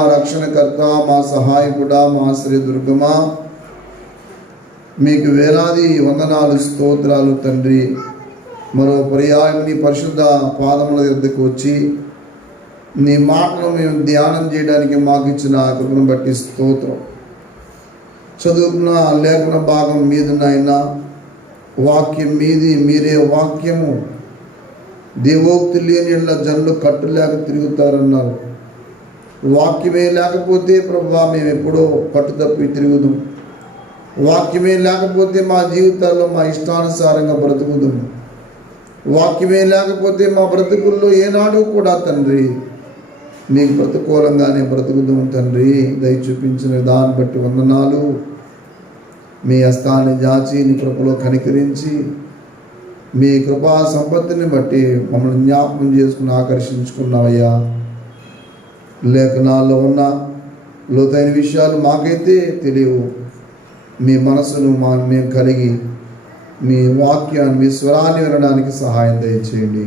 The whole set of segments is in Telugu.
మా రక్షణకర్త, మా సహాయకుడా, మా శ్రీదుర్గమా, మీకు వేలాది వందనాలు, స్తోత్రాలు తండ్రి. మరో పర్యాయం నీ పరిశుద్ధ పాదముల యొద్దకు వచ్చి నీ మాటను మేము ధ్యానం చేయడానికి మాకు ఇచ్చిన కృపను బట్టి స్తోత్రం. చదువుకున్న లేఖన భాగం మీదునైనా వాక్యం మీది, మీరే వాక్యము. దేవోక్తి లేని జనులు కట్టులేక తిరుగుతారన్నారు. వాక్యమే లేకపోతే ప్రభువా మేము ఎప్పుడో కట్టు తప్పి తిరుగుదాం. వాక్యమే లేకపోతే మా జీవితాల్లో మా ఇష్టానుసారంగా బ్రతుకుదాము. వాక్యమే లేకపోతే మా బ్రతుకుల్లో ఏనాడు కూడా తండ్రి మీకు ప్రతికూలంగానే బ్రతుకుదాం. తండ్రి దయ చూపించిన దాన్ని బట్టి వందనాలు. మీ హస్తాన్ని జాచి నీ కృపలో కనికరించి మీ కృపా సంపత్తిని బట్టి మమ్మల్ని జ్ఞాపకం చేసుకుని ఆకర్షించుకున్నావయ్యా. లేఖనాల్లో ఉన్న లోతైన విషయాలు మాకైతే తెలియవు. మీ మనసును మేము కలిగి మీ వాక్యాన్ని, మీ స్వరాన్ని వినడానికి సహాయం దయచేయండి.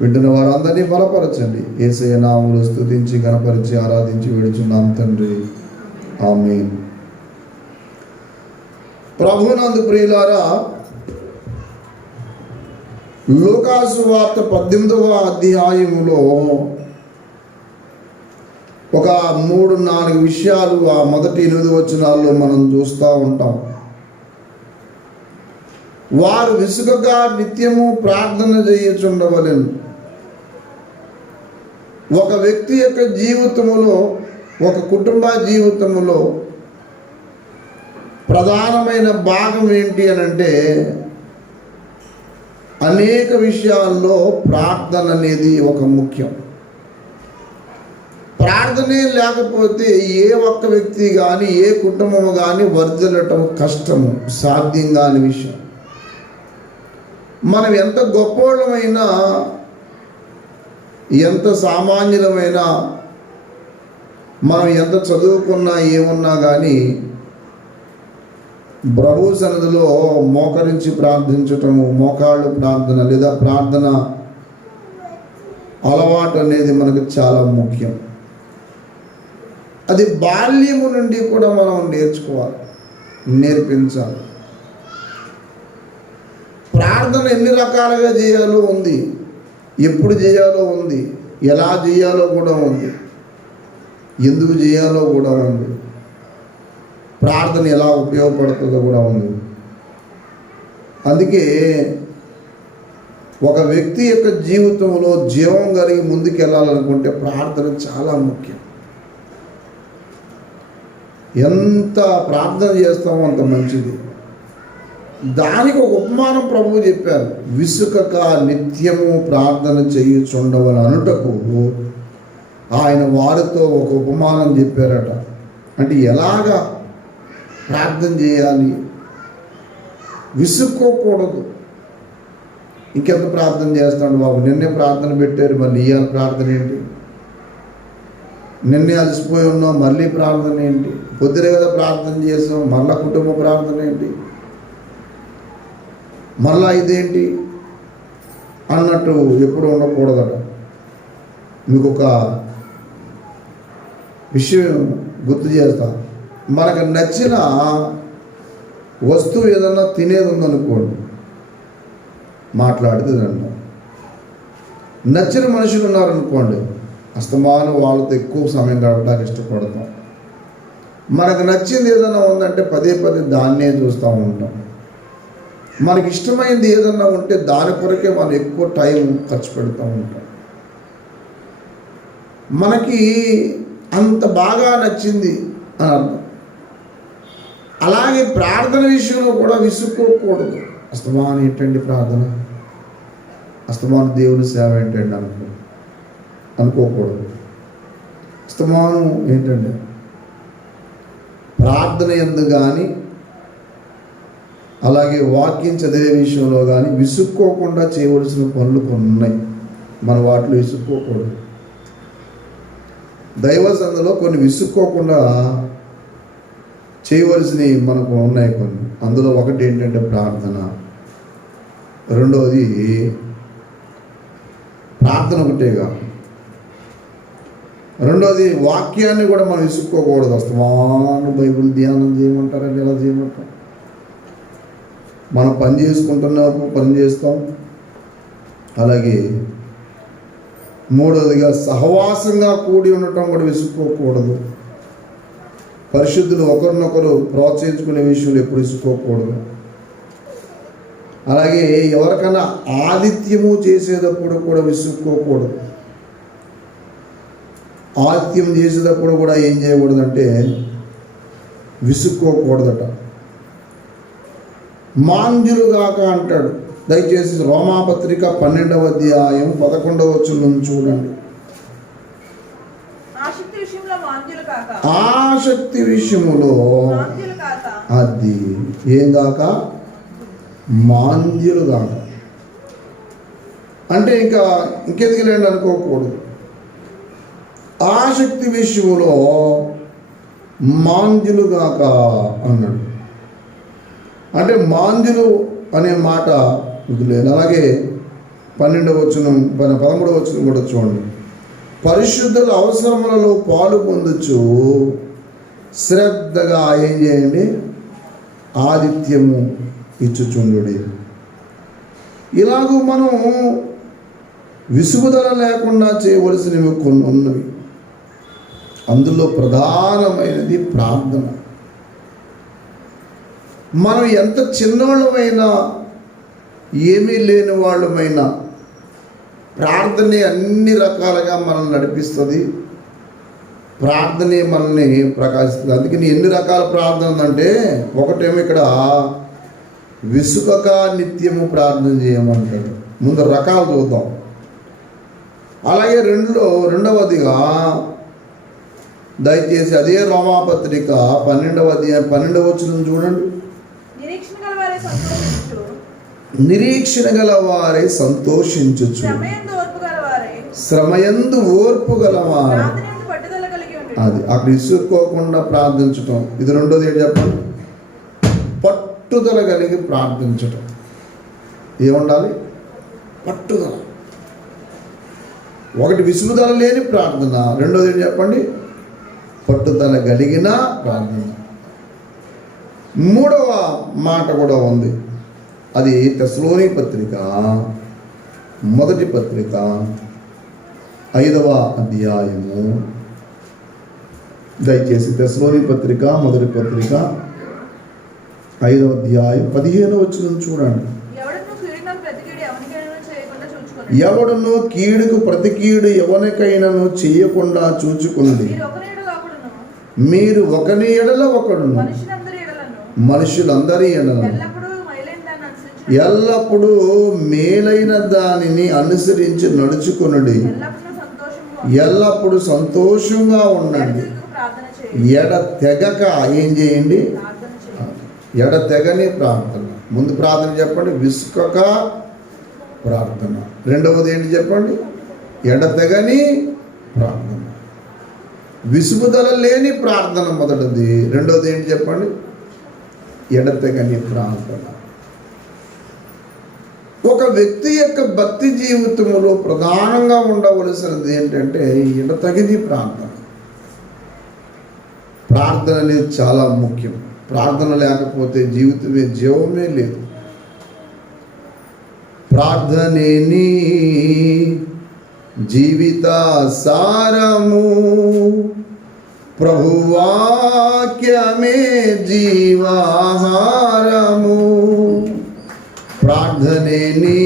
వింటున్న వారందరినీ బలపరచండి. యేసయ్య నామములో స్తుతించి గణపరిచి ఆరాధించి వేడుచున్నాం తండ్రి, ఆమేన్. ప్రభువునందు ప్రియులారా, లూకాసు వార్త 18వ అధ్యాయములో ఒక 3-4 విషయాలు ఆ మొదటి 8 వచనాల్లో మనం చూస్తూ ఉంటాం. వారు విసుగగా నిత్యము ప్రార్థన చేయుచుండవలెను. ఒక వ్యక్తి యొక్క జీవితములో, ఒక కుటుంబ జీవితములో ప్రధానమైన భాగం ఏంటి అని అంటే, అనేక విషయాల్లో ప్రార్థన అనేది ఒక ముఖ్యం. ప్రార్థనే లేకపోతే ఏ ఒక్క వ్యక్తి కానీ, ఏ కుటుంబము కానీ వర్ధిల్లటం కష్టము, సాధ్యం కాని విషయం. మనం ఎంత గొప్పోళ్ళమైనా, ఎంత సామాన్యులమైనా, మనం ఎంత చదువుకున్నా ఏమున్నా కానీ ప్రభు సన్నిధిలో మోకరించి ప్రార్థించటము, మోకాళ్ళు ప్రార్థన లేదా ప్రార్థన అలవాటు అనేది మనకు చాలా ముఖ్యం. అది బాల్యము నుండి కూడా మనం నేర్చుకోవాలి, నేర్పించాలి. ప్రార్థన ఎన్ని రకాలుగా చేయాలో ఉంది, ఎప్పుడు చేయాలో ఉంది, ఎలా చేయాలో కూడా ఉంది, ఎందుకు చేయాలో కూడా ఉంది, ప్రార్థన ఎలా ఉపయోగపడుతుందో కూడా ఉంది. అందుకే ఒక వ్యక్తి యొక్క జీవితంలో జీవం కలిగి ముందుకు వెళ్ళాలనుకుంటే ప్రార్థన చాలా ముఖ్యం. ఎంత ప్రార్థన చేస్తామో అంత మంచిది. దానికి ఒక ఉపమానం ప్రభువు చెప్పారు. విసుకక నిత్యము ప్రార్థన చేయుచుండవని అనుటకు ఆయన వారితో ఒక ఉపమానం చెప్పారట. అంటే ఎలాగా ప్రార్థన చేయాలి, విసుక్కోకూడదు. ఇంకెంత ప్రార్థన చేస్తాడు బాబు, నిన్నే ప్రార్థన పెట్టారు, మళ్ళీ ఇవాళ ప్రార్థన ఏంటి, నిన్నే అలసిపోయి ఉన్నాం మళ్ళీ ప్రార్థన ఏంటి, పొద్దునే కదా ప్రార్థన చేసాం మళ్ళా కుటుంబ ప్రార్థన ఏంటి, మళ్ళా ఇదేంటి అన్నట్టు ఎప్పుడు ఉండకూడదట. మీకు ఒక విషయం గుర్తు చేస్తా. మనకు నచ్చిన వస్తువు ఏదన్నా తినేది ఉందనుకోండి, మాట్లాడుతుంది అంటాం. నచ్చిన మనుషులు ఉన్నారనుకోండి, అస్తమానం వాళ్ళతో ఎక్కువ సమయం గడపడానికి ఇష్టపడతాం. మనకు నచ్చింది ఏదైనా ఉందంటే పదే దాన్నే చూస్తూ ఉంటాం. మనకి ఇష్టమైంది ఏదన్నా ఉంటే దాని కొరకే మనం ఎక్కువ టైం ఖర్చు పెడుతూ ఉంటాం. మనకి అంత బాగా నచ్చింది అని అర్థం. అలాగే ప్రార్థన విషయంలో కూడా విసుక్కోకూడదు. అస్తమానం ఏంటండి ప్రార్థన, అస్తమానం దేవుని సేవ ఏంటండి అనుకోకూడదు. అస్తమానం ఏంటండి ప్రార్థన యందు కానీ, అలాగే వాక్యం చదివే విషయంలో కానీ విసుక్కోకుండా చేయవలసిన పనులు కొన్ని ఉన్నాయి. మన వాటిలో విసుక్కోకూడదు. దైవ సందులో కొన్ని విసుక్కోకుండా చేయవలసినవి మనకు ఉన్నాయి కొన్ని. అందులో ఒకటి ఏంటంటే ప్రార్థన. రెండవది ప్రార్థన ఒకటేగా రెండోది వాక్యాన్ని కూడా మనం విసుక్కోకూడదు. వస్తాను బైబిల్ ధ్యానం చేయమంటారండి, ఎలా చేయమంటారు? మనం పని చేసుకుంటున్నప్పుడు పని చేస్తాం. అలాగే మూడవదిగా సహవాసంగా కూడి ఉండటం కూడా విసుక్కోకూడదు. పరిశుద్ధులు ఒకరినొకరు ప్రోత్సహించుకునే విషయంలో ఎప్పుడు విసుక్కోకూడదు. అలాగే ఎవరికైనా ఆతిథ్యము చేసేటప్పుడు కూడా విసుక్కోకూడదు. ఆతిథ్యం చేసేటప్పుడు కూడా ఏం చేయకూడదంటే విసుక్కోకూడదట. మాంద్యులుగాక అంటాడు. దయచేసి రోమాపత్రిక 12వ అధ్యాయం 11వ వచనం చూడండి. ఆసక్తి విషయములో అది ఏం గాక మాంద్యులు గాక అంటే ఇంకెందుకు లేండి అనుకోకూడదు. ఆసక్తి విషయములో మాంద్యులు గాక అన్నాడు. అంటే మాంద్యులు అనే మాట వదిలేదు. అలాగే 12వ వచనం 13వ వచనం కూడా చూడండి. పరిశుద్ధుల అవసరములలో పాలు పొందొచ్చు శ్రద్ధగా ఏం చేయండి, ఆతిథ్యము ఇచ్చుచుండుడి. ఇలాగూ మనం విసుగుదల లేకుండా చేయవలసినవి కొన్ని ఉన్నవి. అందులో ప్రధానమైనది ప్రార్థన. మనం ఎంత చిన్నవాళ్ళమైనా ఏమీ లేని వాళ్ళమైనా ప్రార్థనే అన్ని రకాలుగా మనల్ని నడిపిస్తుంది. ప్రార్థనే మనల్ని ప్రకాశిస్తుంది. అందుకని ఎన్ని రకాల ప్రార్థన ఉందంటే, ఒకటేమో ఇక్కడ విసుకక నిత్యము ప్రార్థన చేయమంటాడు. ముందు రకాలు చూద్దాం. అలాగే రెండవదిగా దయచేసి అదే రోమాపత్రిక 12వ అధ్యాయం 12వ వచనం చూడండి. నిరీక్షణ గల వారే సంతోషించుచు శ్రమయందు ఓర్పు గలవారు. అది అక్కడ ఇసుక్కోకుండా ప్రార్థించటం. ఇది రెండోది ఏంటి చెప్పండి? పట్టుదల కలిగి ప్రార్థించటం. ఏముండాలి? పట్టుదల. ఒకటి విసుగుదల లేని ప్రార్థన, రెండోది ఏంటి చెప్పండి? పట్టుదల కలిగిన ప్రార్థన. మూడవ మాట కూడా ఉంది. అది తెస్సలోని పత్రిక 1వ పత్రిక 5వ అధ్యాయము. దయచేసి తెస్సలోని పత్రిక 1వ పత్రిక 5వ అధ్యాయం 15వ వచనం చూడండి. ఎవడును కీడుకు ప్రతి కీడు ఎవరికైనాను చేయకుండా చూచుకున్నది. మీరు ఒకని ఎడల ఒకడును మనుషులందరి ఎడలను ఎల్లప్పుడూ మేలైన దానిని అనుసరించి నడుచుకొనుడి. ఎల్లప్పుడూ సంతోషంగా ఉండండి. ఎడతెగక ఏం చేయండి? ఎడతెగని ప్రార్థన. ముందు ప్రార్థన చెప్పండి, విసుకక ప్రార్థన. రెండవది ఏంటి చెప్పండి? ఎడతెగని ప్రార్థన. విసుగుదల లేని ప్రార్థన మొదటిది. రెండవది ఏంటి చెప్పండి? ఎడతెగని ప్రార్థన. ఒక వ్యక్తి యొక్క భక్తి జీవితంలో ప్రధానంగా ఉండవలసినది ఏంటంటే ఎడతెగని ప్రార్థన. ప్రార్థన అనేది చాలా ముఖ్యం. ప్రార్థన లేకపోతే జీవమే లేదు. ప్రార్థనే నీ జీవిత సారము, ప్రభువాక్యమే జీవాహారము. ప్రార్థనే నీ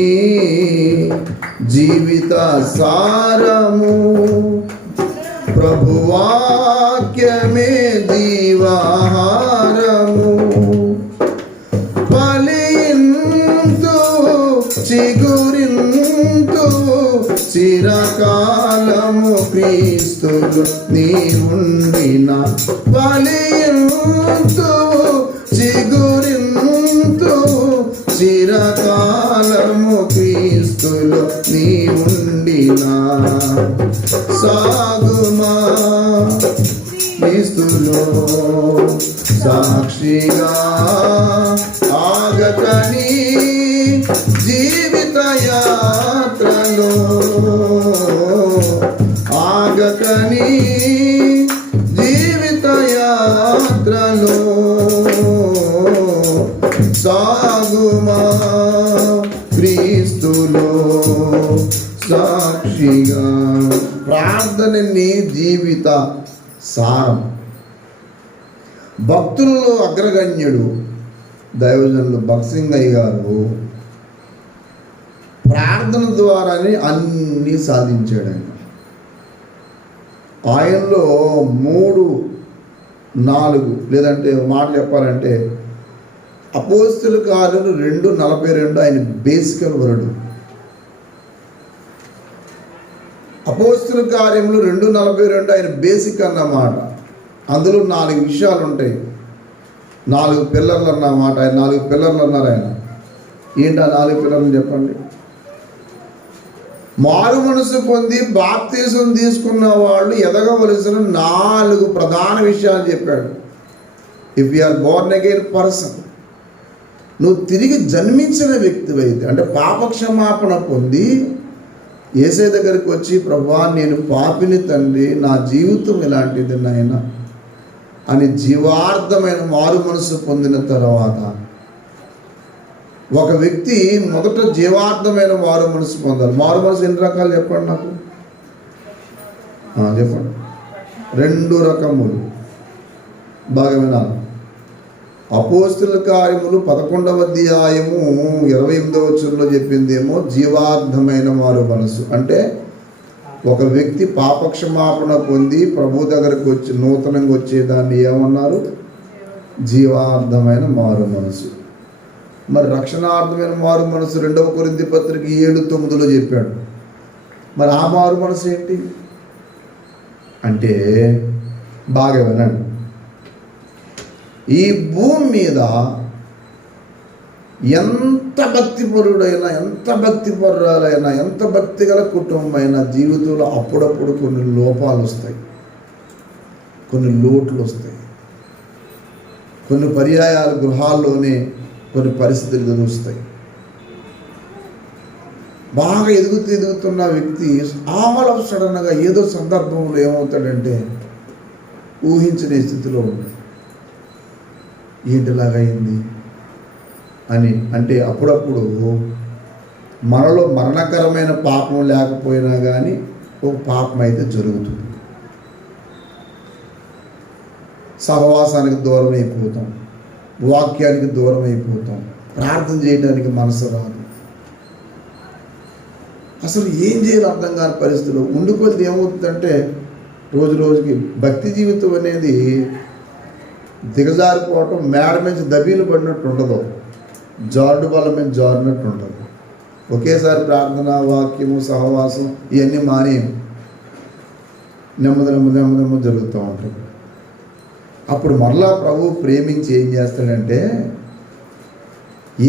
జీవిత సారము, ప్రభువాక్యమే జీవాహారము. ఫలింతు చిగురింతు చిరకాలము క్రీస్తులు నీ ఉండిన. ఫలింతు చిగురింతు చిరకాలము క్రీస్తులు నీ ఉండినా. సాగుమా క్రీస్తులో సాక్షిగా ఆగకని జీవిత యాత్రలో ఆగకని జీవిత సారం. భక్తులలో అగ్రగణ్యుడు దైవజనులు భగత్ సింగ్ అయ్య గారు ప్రార్థన ద్వారానే అన్నీ సాధించాడు. ఆయనలో 3-4 లేదంటే మాటలు చెప్పాలంటే అపోస్తల కార్యములు 2:42 ఆయన బేసికల్ వర్డ్. అపోస్తల కార్యములు 2:42 ఆయన బేసిక్ అన్నమాట. అందులో 4 విషయాలు ఉంటాయి. 4 పిల్లర్లు అన్నమాట. ఆయన 4 పిల్లర్లు అన్నారు. ఆయన ఏంటి ఆ 4 పిల్లర్లు చెప్పండి. మారు మనసు పొంది బాప్తీసం తీసుకున్న వాళ్ళు ఎదగవలసిన 4 ప్రధాన విషయాలు చెప్పాడు. If you are born again person, నువ్వు తిరిగి జన్మించిన వ్యక్తివైతే, అంటే పాపక్షమాపణ పొంది యేసయ్య దగ్గరికి వచ్చి, ప్రభువా నేను పాపిని తండ్రి, నా జీవితం ఇలాంటిది నాయన అని జీవార్థమైన మారు మనసు పొందిన తర్వాత ఒక వ్యక్తి మొదట జీవార్థమైన మారు మనసు పొందాలి. మారు మనసు ఎన్ని రకాలు చెప్పండి నాకు, చెప్పండి. 2 రకములు. బాగా వినాలి. అపోస్తల కార్యములు 11వ అధ్యాయము 28వ వచనంలో చెప్పిందేమో జీవార్థమైన మారు మనసు. అంటే ఒక వ్యక్తి పాపక్షమాపణ పొంది ప్రభు దగ్గరకు వచ్చి నూతనంగా వచ్చేదాన్ని ఏమన్నారు? జీవార్థమైన మారు మనసు. మరి రక్షణార్థమైన మారు మనసు 2వ కొరింథీ పత్రిక 7:9లో చెప్పాడు. మరి ఆ మారు మనసు ఏంటి అంటే, బాగా వినండి. ఈ భూమి మీద ఎంత భక్తిపరుడైనా, ఎంత భక్తిపరురాలైనా, ఎంత భక్తి గల కుటుంబం అయినా జీవితంలో అప్పుడప్పుడు కొన్ని లోపాలు వస్తాయి, కొన్ని లోట్లు వస్తాయి. కొన్ని పర్యాయాలు గృహాల్లోనే కొన్ని పరిస్థితులు ఎదురుస్తాయి. బాగా ఎదుగుతున్న వ్యక్తి ఆల్ ఆఫ్ సడన్గా ఏదో సందర్భంలో ఏమవుతాడంటే ఊహించని స్థితిలో ఉంటాడు. ఏంటిలాగైంది అని అంటే అప్పుడప్పుడు మనలో మరణకరమైన పాపం లేకపోయినా కానీ ఒక పాపం అయితే జరుగుతుంది. సహవాసానికి దూరం అయిపోతాం, వాక్యానికి దూరం అయిపోతాం, ప్రార్థన చేయడానికి మనసు రాదు. అసలు ఏం చేయాలి అర్థం కాని పరిస్థితులు ఉండిపోతే ఏమవుతుందంటే రోజు రోజుకి భక్తి జీవితం అనేది దిగజారిపోవటం, మేడ నుంచి దబీలు పడినట్టు ఉండదు, జారుడు బలం మీద జారినట్టు ఉంటుంది. ఒకేసారి ప్రార్థన, వాక్యము, సహవాసం ఇవన్నీ మాని నెమ్మది జరుగుతూ ఉంటుంది. అప్పుడు మరలా ప్రభు ప్రేమించి ఏం చేస్తాడంటే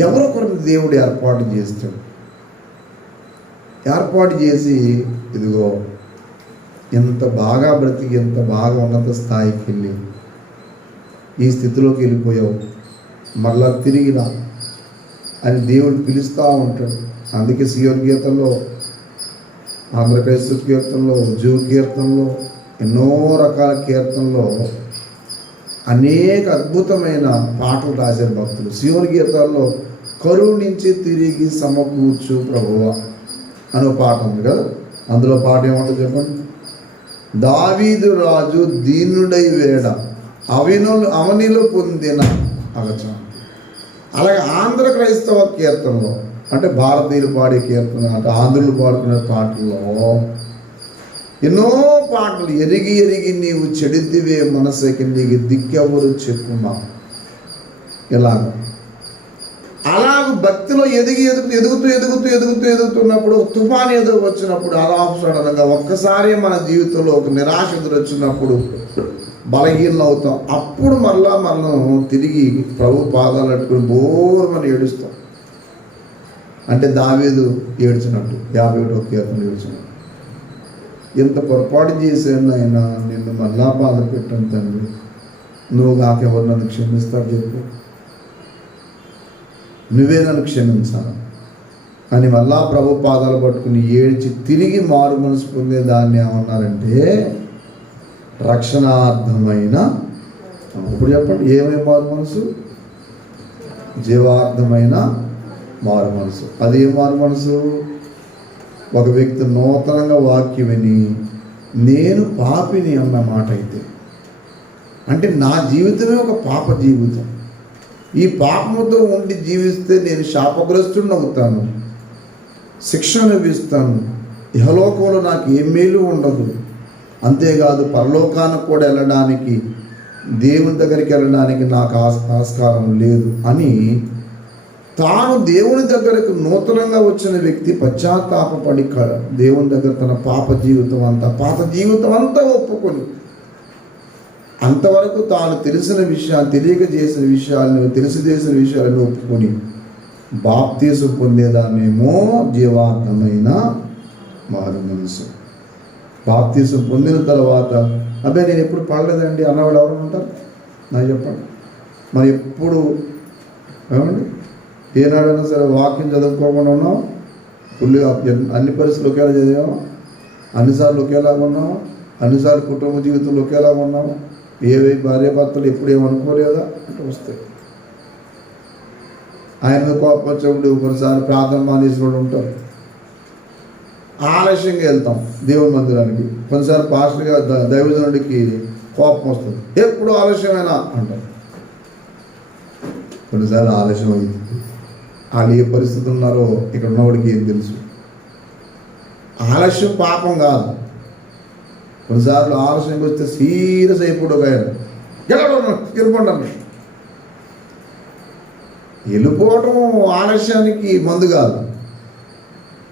ఎవరో కొరకు దేవుడు ఏర్పాటు చేస్తాడు. ఏర్పాటు చేసి ఇదిగో ఎంత బాగా బ్రతికి, ఎంత బాగా ఉన్నత స్థాయికి వెళ్ళి ఈ స్థితిలోకి వెళ్ళిపోయావు, మరలా తిరిగి రా అని దేవుడు పిలుస్తూ ఉంటాడు. అందుకే సియోన్ గీతంలో, ఆంధ్రప్రదేశ్ కీర్తనలో, జూ కీర్తనలో, ఎన్నో రకాల కీర్తనలో అనేక అద్భుతమైన పాటలు రాశారు భక్తులు. సియోన్ గీతాల్లో కరుణించి తిరిగి సమకూర్చు ప్రభువా అనే పాట ఉంది కదా. అందులో పాట ఏమంటుంది చెప్పండి. దావీదు రాజు దీనుడై వేడ అవనిలో పొందిన అగచాం. అలాగే ఆంధ్ర క్రైస్తవ కీర్తనలో, అంటే భారతీయులు పాడే కీర్తన, అంటే ఆంధ్రులు పాడుకునే పాటల్లో ఎన్నో పాటలు. ఎరిగి ఎరిగి నీవు చెడిద్దివే మనసుకి నీకు దిక్కెవరు చెప్పుమా. ఇలాగ అలాగ భక్తిలో ఎదుగుతున్నప్పుడు తుఫాను ఏదో వచ్చినప్పుడు, అలా సడన్గా ఒక్కసారి మన జీవితంలో ఒక నిరాశ ఎదురొచ్చినప్పుడు బలహీనం అవుతాం. అప్పుడు మరలా మనం తిరిగి ప్రభు పాదాలు పట్టుకుని బోర్మని ఏడుస్తాం. అంటే దావీదు ఏడ్చినట్టు, 51వ కీర్తన ఏడ్చినట్టు. ఎంత పొరపాటు చేశాను ఆయన, నిన్ను మళ్ళా బాధ పెట్టాను తండ్రి, నువ్వు నాకెవరు నన్ను క్షమిస్తాడు చెప్పు, నువ్వే నన్ను క్షమించాను అని మళ్ళా ప్రభు పాదాలు పట్టుకుని ఏడ్చి తిరిగి మారు మనసు పొందేదాన్ని ఏమన్నారంటే రక్షణార్థమైన. ఇప్పుడు చెప్పండి, ఏమై మారు మనసు? జీవార్థమైన మారు మనసు. అదే మారు మనసు. ఒక వ్యక్తి నూతనంగా వాక్యం విని నేను పాపిని అన్న మాట అయితే, అంటే నా జీవితమే ఒక పాప జీవితం. ఈ పాపముతో ఉండి జీవిస్తే నేను శాపగ్రస్తుడిని అవుతాను, శిక్ష అనుభవిస్తాను. ఇహలోకంలో నాకు ఏ మేలు ఉండదు. అంతేకాదు పరలోకానికి కూడా వెళ్ళడానికి, దేవుని దగ్గరికి వెళ్ళడానికి నాకు ఆస్కారం లేదు అని తాను దేవుని దగ్గరకు నూతనంగా వచ్చిన వ్యక్తి పశ్చాత్తాపడి దేవుని దగ్గర తన పాత జీవితం అంతా ఒప్పుకొని, అంతవరకు తాను తెలిసిన విషయాలు, తెలియక చేసిన విషయాలను, తెలిసి చేసిన విషయాలను ఒప్పుకొని బాప్తీసం పొందేదాన్నేమో జీవార్థమైన మారు మనసు. బాప్తీసం పొందిన తర్వాత అబ్బాయి నేను ఎప్పుడు పడలేదండి అన్నవాళ్ళు ఎవరు ఉంటారు? నాకు చెప్పండి. మరి ఎప్పుడు ఏమండి ఏనాడైనా సరే వాక్యం చదువుకోకుండా ఉన్నాం, ఫుల్గా అన్ని పరిస్థితులు ఒకేలా చదివాము, అన్నిసార్లు ఒకేలాగా ఉన్నాము, అన్నిసార్లు కుటుంబ జీవితంలో ఒకేలాగా ఉన్నాము, ఏవే భార్యాభర్తలు ఎప్పుడు ఏమనుకోలేదా అంటే వస్తాయి. ఆయన కోపం వచ్చినప్పుడు కొన్నిసార్లు ప్రార్థన మానేసిన వాళ్ళు ఉంటారు. ఆలస్యంగా వెళ్తాం దేవుని మందిరానికి. కొన్నిసార్లు పాస్టర్గా దైవజనుడికి కోపం వస్తుంది, ఎప్పుడు ఆలస్యమైనా అంటారు. కొన్నిసార్లు ఆలస్యం అయింది. వాళ్ళు ఏ పరిస్థితి ఉన్నారో ఇక్కడ ఉన్నవాడికి ఏం తెలుసు. ఆలస్యం పాపం కాదు. కొన్నిసార్లు ఆలస్యంగా వస్తే సీరియస్ అయిపోడు. వెళ్ళిపోండి. వెళ్ళిపోవటం ఆలస్యానికి మందు కాదు.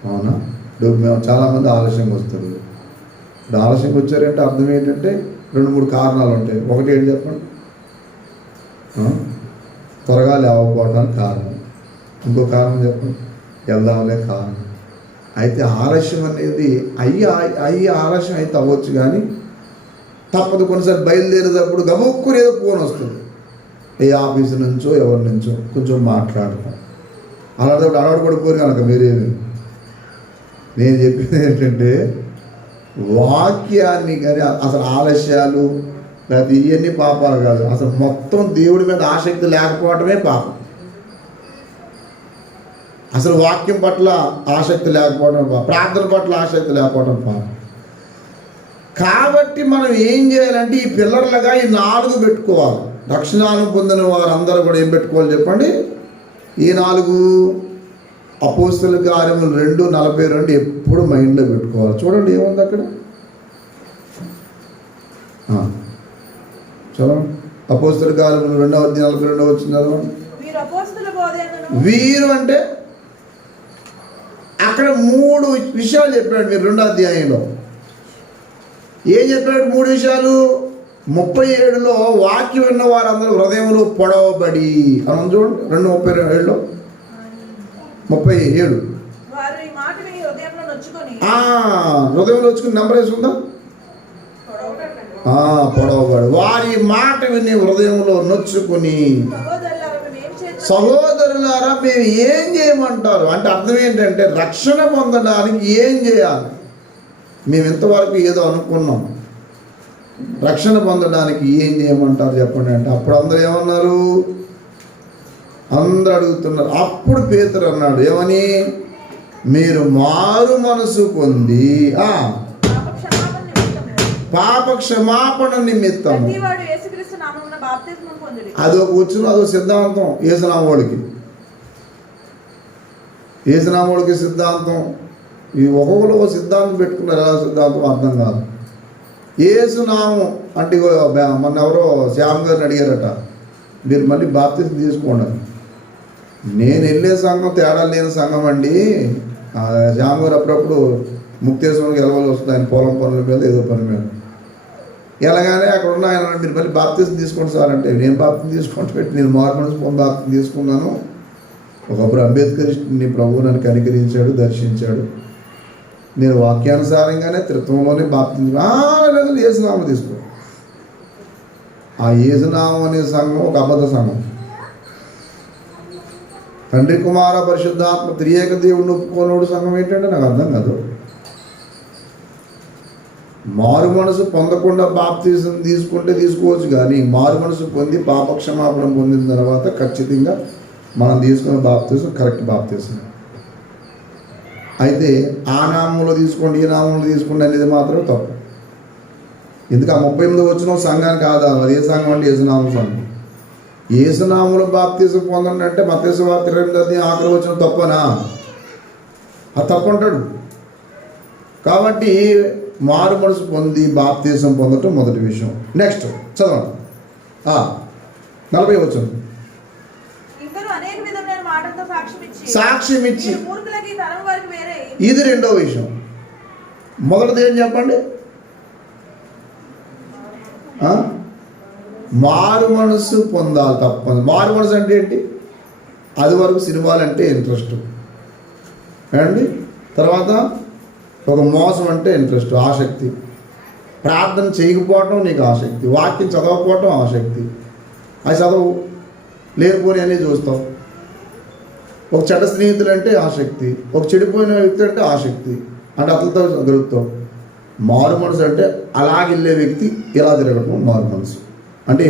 అవునా? ఇప్పుడు మేము చాలామంది ఆలస్యంగా వస్తారు. ఇప్పుడు ఆలస్యంగా వచ్చారంటే అర్థం ఏంటంటే 2-3 కారణాలు ఉంటాయి. ఒకటి ఏంటి చెప్పండి, త్వరగా లేవకపోవడానికి కారణం. ఇంకో కారణం చెప్పండి, వెళ్దాంలే కారణం. అయితే ఆలస్యం అనేది అయ్యి ఆలస్యం అయితే అవ్వచ్చు, కానీ తప్పదు. కొన్నిసార్లు బయలుదేరేటప్పుడు గబుక్కుని ఏదో ఫోన్ వస్తుంది, ఏ ఆఫీసు నుంచో ఎవరి నుంచో కొంచెం మాట్లాడతాం. అలాంటి అలవాటుపడిపోయి కనుక మీరేమి. నేను చెప్పింది ఏంటంటే వాక్యాన్ని కానీ అసలు ఆలస్యాలు లేకపోతే ఇవన్నీ పాపాలు కాదు. అసలు మొత్తం దేవుడి మీద ఆసక్తి లేకపోవటమే పాపం. అసలు వాక్యం పట్ల ఆసక్తి లేకపోవడం పాపం, ప్రార్థన పట్ల ఆసక్తి లేకపోవడం పాపం. కాబట్టి మనం ఏం చేయాలంటే ఈ పిల్లర్లుగా ఈ 4 పెట్టుకోవాలి. రక్షణను పొందిన వారందరూ కూడా ఏం పెట్టుకోవాలి చెప్పండి? ఈ 4 అపోస్తల కార్యములు 2:42 ఎప్పుడు మైండ్లో పెట్టుకోవాలి. చూడండి ఏముంది అక్కడ, చదవండి. అపోస్తల కార్యములు 2:42 వచ్చింది. వీరు అంటే అక్కడ 3 విషయాలు చెప్పాడు. మీరు 2వ అధ్యాయంలో ఏం చెప్పాడు? 3 విషయాలు. 37లో వాక్యం విన్న వారందరూ హృదయంలో పొడవబడి అని చూడండి. 2:37లో 37 హృదయంలో వచ్చుకుని నెంబర్ వేసి ఉందా? పొడవబడి వారి మాట విని హృదయంలో నొచ్చుకుని, సహోదరులారా మేము ఏం చేయమంటారు అంటే అర్థం ఏంటంటే రక్షణ పొందడానికి ఏం చేయాలి? మేము ఇంతవరకు ఏదో అనుకున్నాం, రక్షణ పొందడానికి ఏం చేయమంటారు చెప్పండి అంటే అప్పుడు అందరూ ఏమన్నారు? అందరూ అడుగుతున్నారు. అప్పుడు పేతురు అన్నాడు ఏమని? మీరు మారు మనసు పొంది పాప క్షమాపణ నిమిత్తం. అదొక వచ్చిన అదో సిద్ధాంతం ఏసునామోడికి సిద్ధాంతం. ఈ ఒక్కొక్కరు సిద్ధాంతం పెట్టుకున్నారు. ఎలా సిద్ధాంతం అర్థం కాదు. ఏసునామం అంటే మొన్న ఎవరో శ్యామ్ గారిని అడిగారట, మీరు మళ్ళీ బాప్తిసం తీసుకోండి. నేను వెళ్ళే సంఘం తేడా లేని సంఘం అండి. శ్యామ్ గారు అప్పుడప్పుడు ముక్తేశ్వరంకి వెళ్ళవలసి వస్తుంది, ఆయన పొలం పనుల మీద ఏదో పని మీద. ఎలాగానే అక్కడ ఉన్న ఆయన మీరు మళ్ళీ బాప్తిసం తీసుకోండి సార్ అంటే, నేను బాప్తిసం తీసుకుంటూ పెట్టి నేను మార్మల్స్ బాప్తిసం తీసుకున్నాను. ఒకప్పుడు అంబేద్కరిస్ట్ని ప్రభు నన్ను కనికరించాడు, దర్శించాడు. నేను వాక్యానుసారంగానే త్రిత్వంలోనే బాప్తిసం లేదు యేసునామం తీసుకో. ఆ యేసునామం అనే సంఘం ఒక అబద్ధ సంఘం. తండ్రి కుమార పరిశుద్ధాత్మ త్రియేక దేవుడిని ఒప్పుకోనోడు సంఘం ఏంటంటే నాకు అర్థం కాదు. మారు మనసు పొందకుండా బాప్తిసం తీసుకుంటే తీసుకోవచ్చు, కానీ మారు మనసు పొంది పాపక్షమాపణ పొందిన తర్వాత ఖచ్చితంగా మనం తీసుకున్న బాప్తిసం కరెక్ట్ బాప్తిసం. అయితే ఆ నామంలో తీసుకోండి ఈ నామంలో తీసుకోండి అనేది మాత్రం తప్పు. ఎందుకు ఆ 38 వచ్చిన సంఘానికి ఆధారం. అది ఏ సంఘం అంటే యేసునామం సంఘం. యేసునామంలో బాప్తిసం పొందండి అంటే మత్తయి వార్త 28 ఆఖరి వచ్చిన తప్పనా? అది తప్పంటాడు. కాబట్టి మారు మనసు పొంది బాప్తిసం పొందటం మొదటి విషయం. నెక్స్ట్ చదవండి 40 వచ్చింది. సాక్ష్యం ఇచ్చి ఇది రెండో విషయం. మొదటిది ఏం చెప్పండి? మారు మనసు పొందాలి తప్పదు. మారు మనసు అంటే ఏంటి? అది వరకు సినిమాలంటే ఇంట్రెస్ట్ అండి, తర్వాత ఒక మోసం అంటే ఇంట్రెస్ట్, ఆసక్తి, ప్రార్థన చేయకపోవటం నీకు ఆసక్తి, వాక్యం చదవకపోవటం ఆసక్తి, అది చదవు, లేనిపోని అనేది చూస్తావు. ఒక చెడ్డ స్నేహితులు అంటే ఆసక్తి, ఒక చెడిపోయిన వ్యక్తి అంటే ఆసక్తి, అంటే అతనితో గడుపుతావు. మారు మనసు అంటే అలాగెళ్ళే వ్యక్తి ఇలా తిరగటం మారు మనసు. అంటే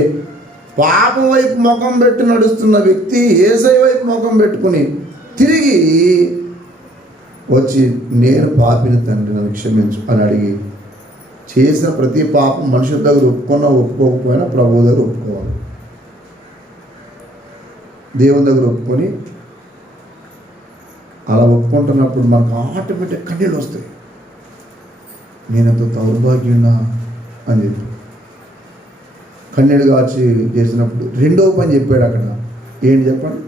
పాపం వైపు ముఖం పెట్టి నడుస్తున్న వ్యక్తి యేసయ్య వైపు ముఖం పెట్టుకుని తిరిగి వచ్చి నేను పాపిని తండ్రి నన్ను క్షమించు అని అడిగి చేసిన ప్రతి పాపం మనుషుల దగ్గర ఒప్పుకున్నా ఒప్పుకోకపోయినా ప్రభువు దగ్గర ఒప్పుకోవాలి. దేవుని దగ్గర ఒప్పుకొని అలా ఒప్పుకుంటున్నప్పుడు మనకు ఆటోమేటిక్ కన్నీళ్ళు వస్తాయి. నేనెంత దౌర్భాగ్యున్నా అని చెప్పి కన్నీళ్ళు గార్చి చేసినప్పుడు రెండవ పని చెప్పాడు అక్కడ. ఏంటి చెప్పండి?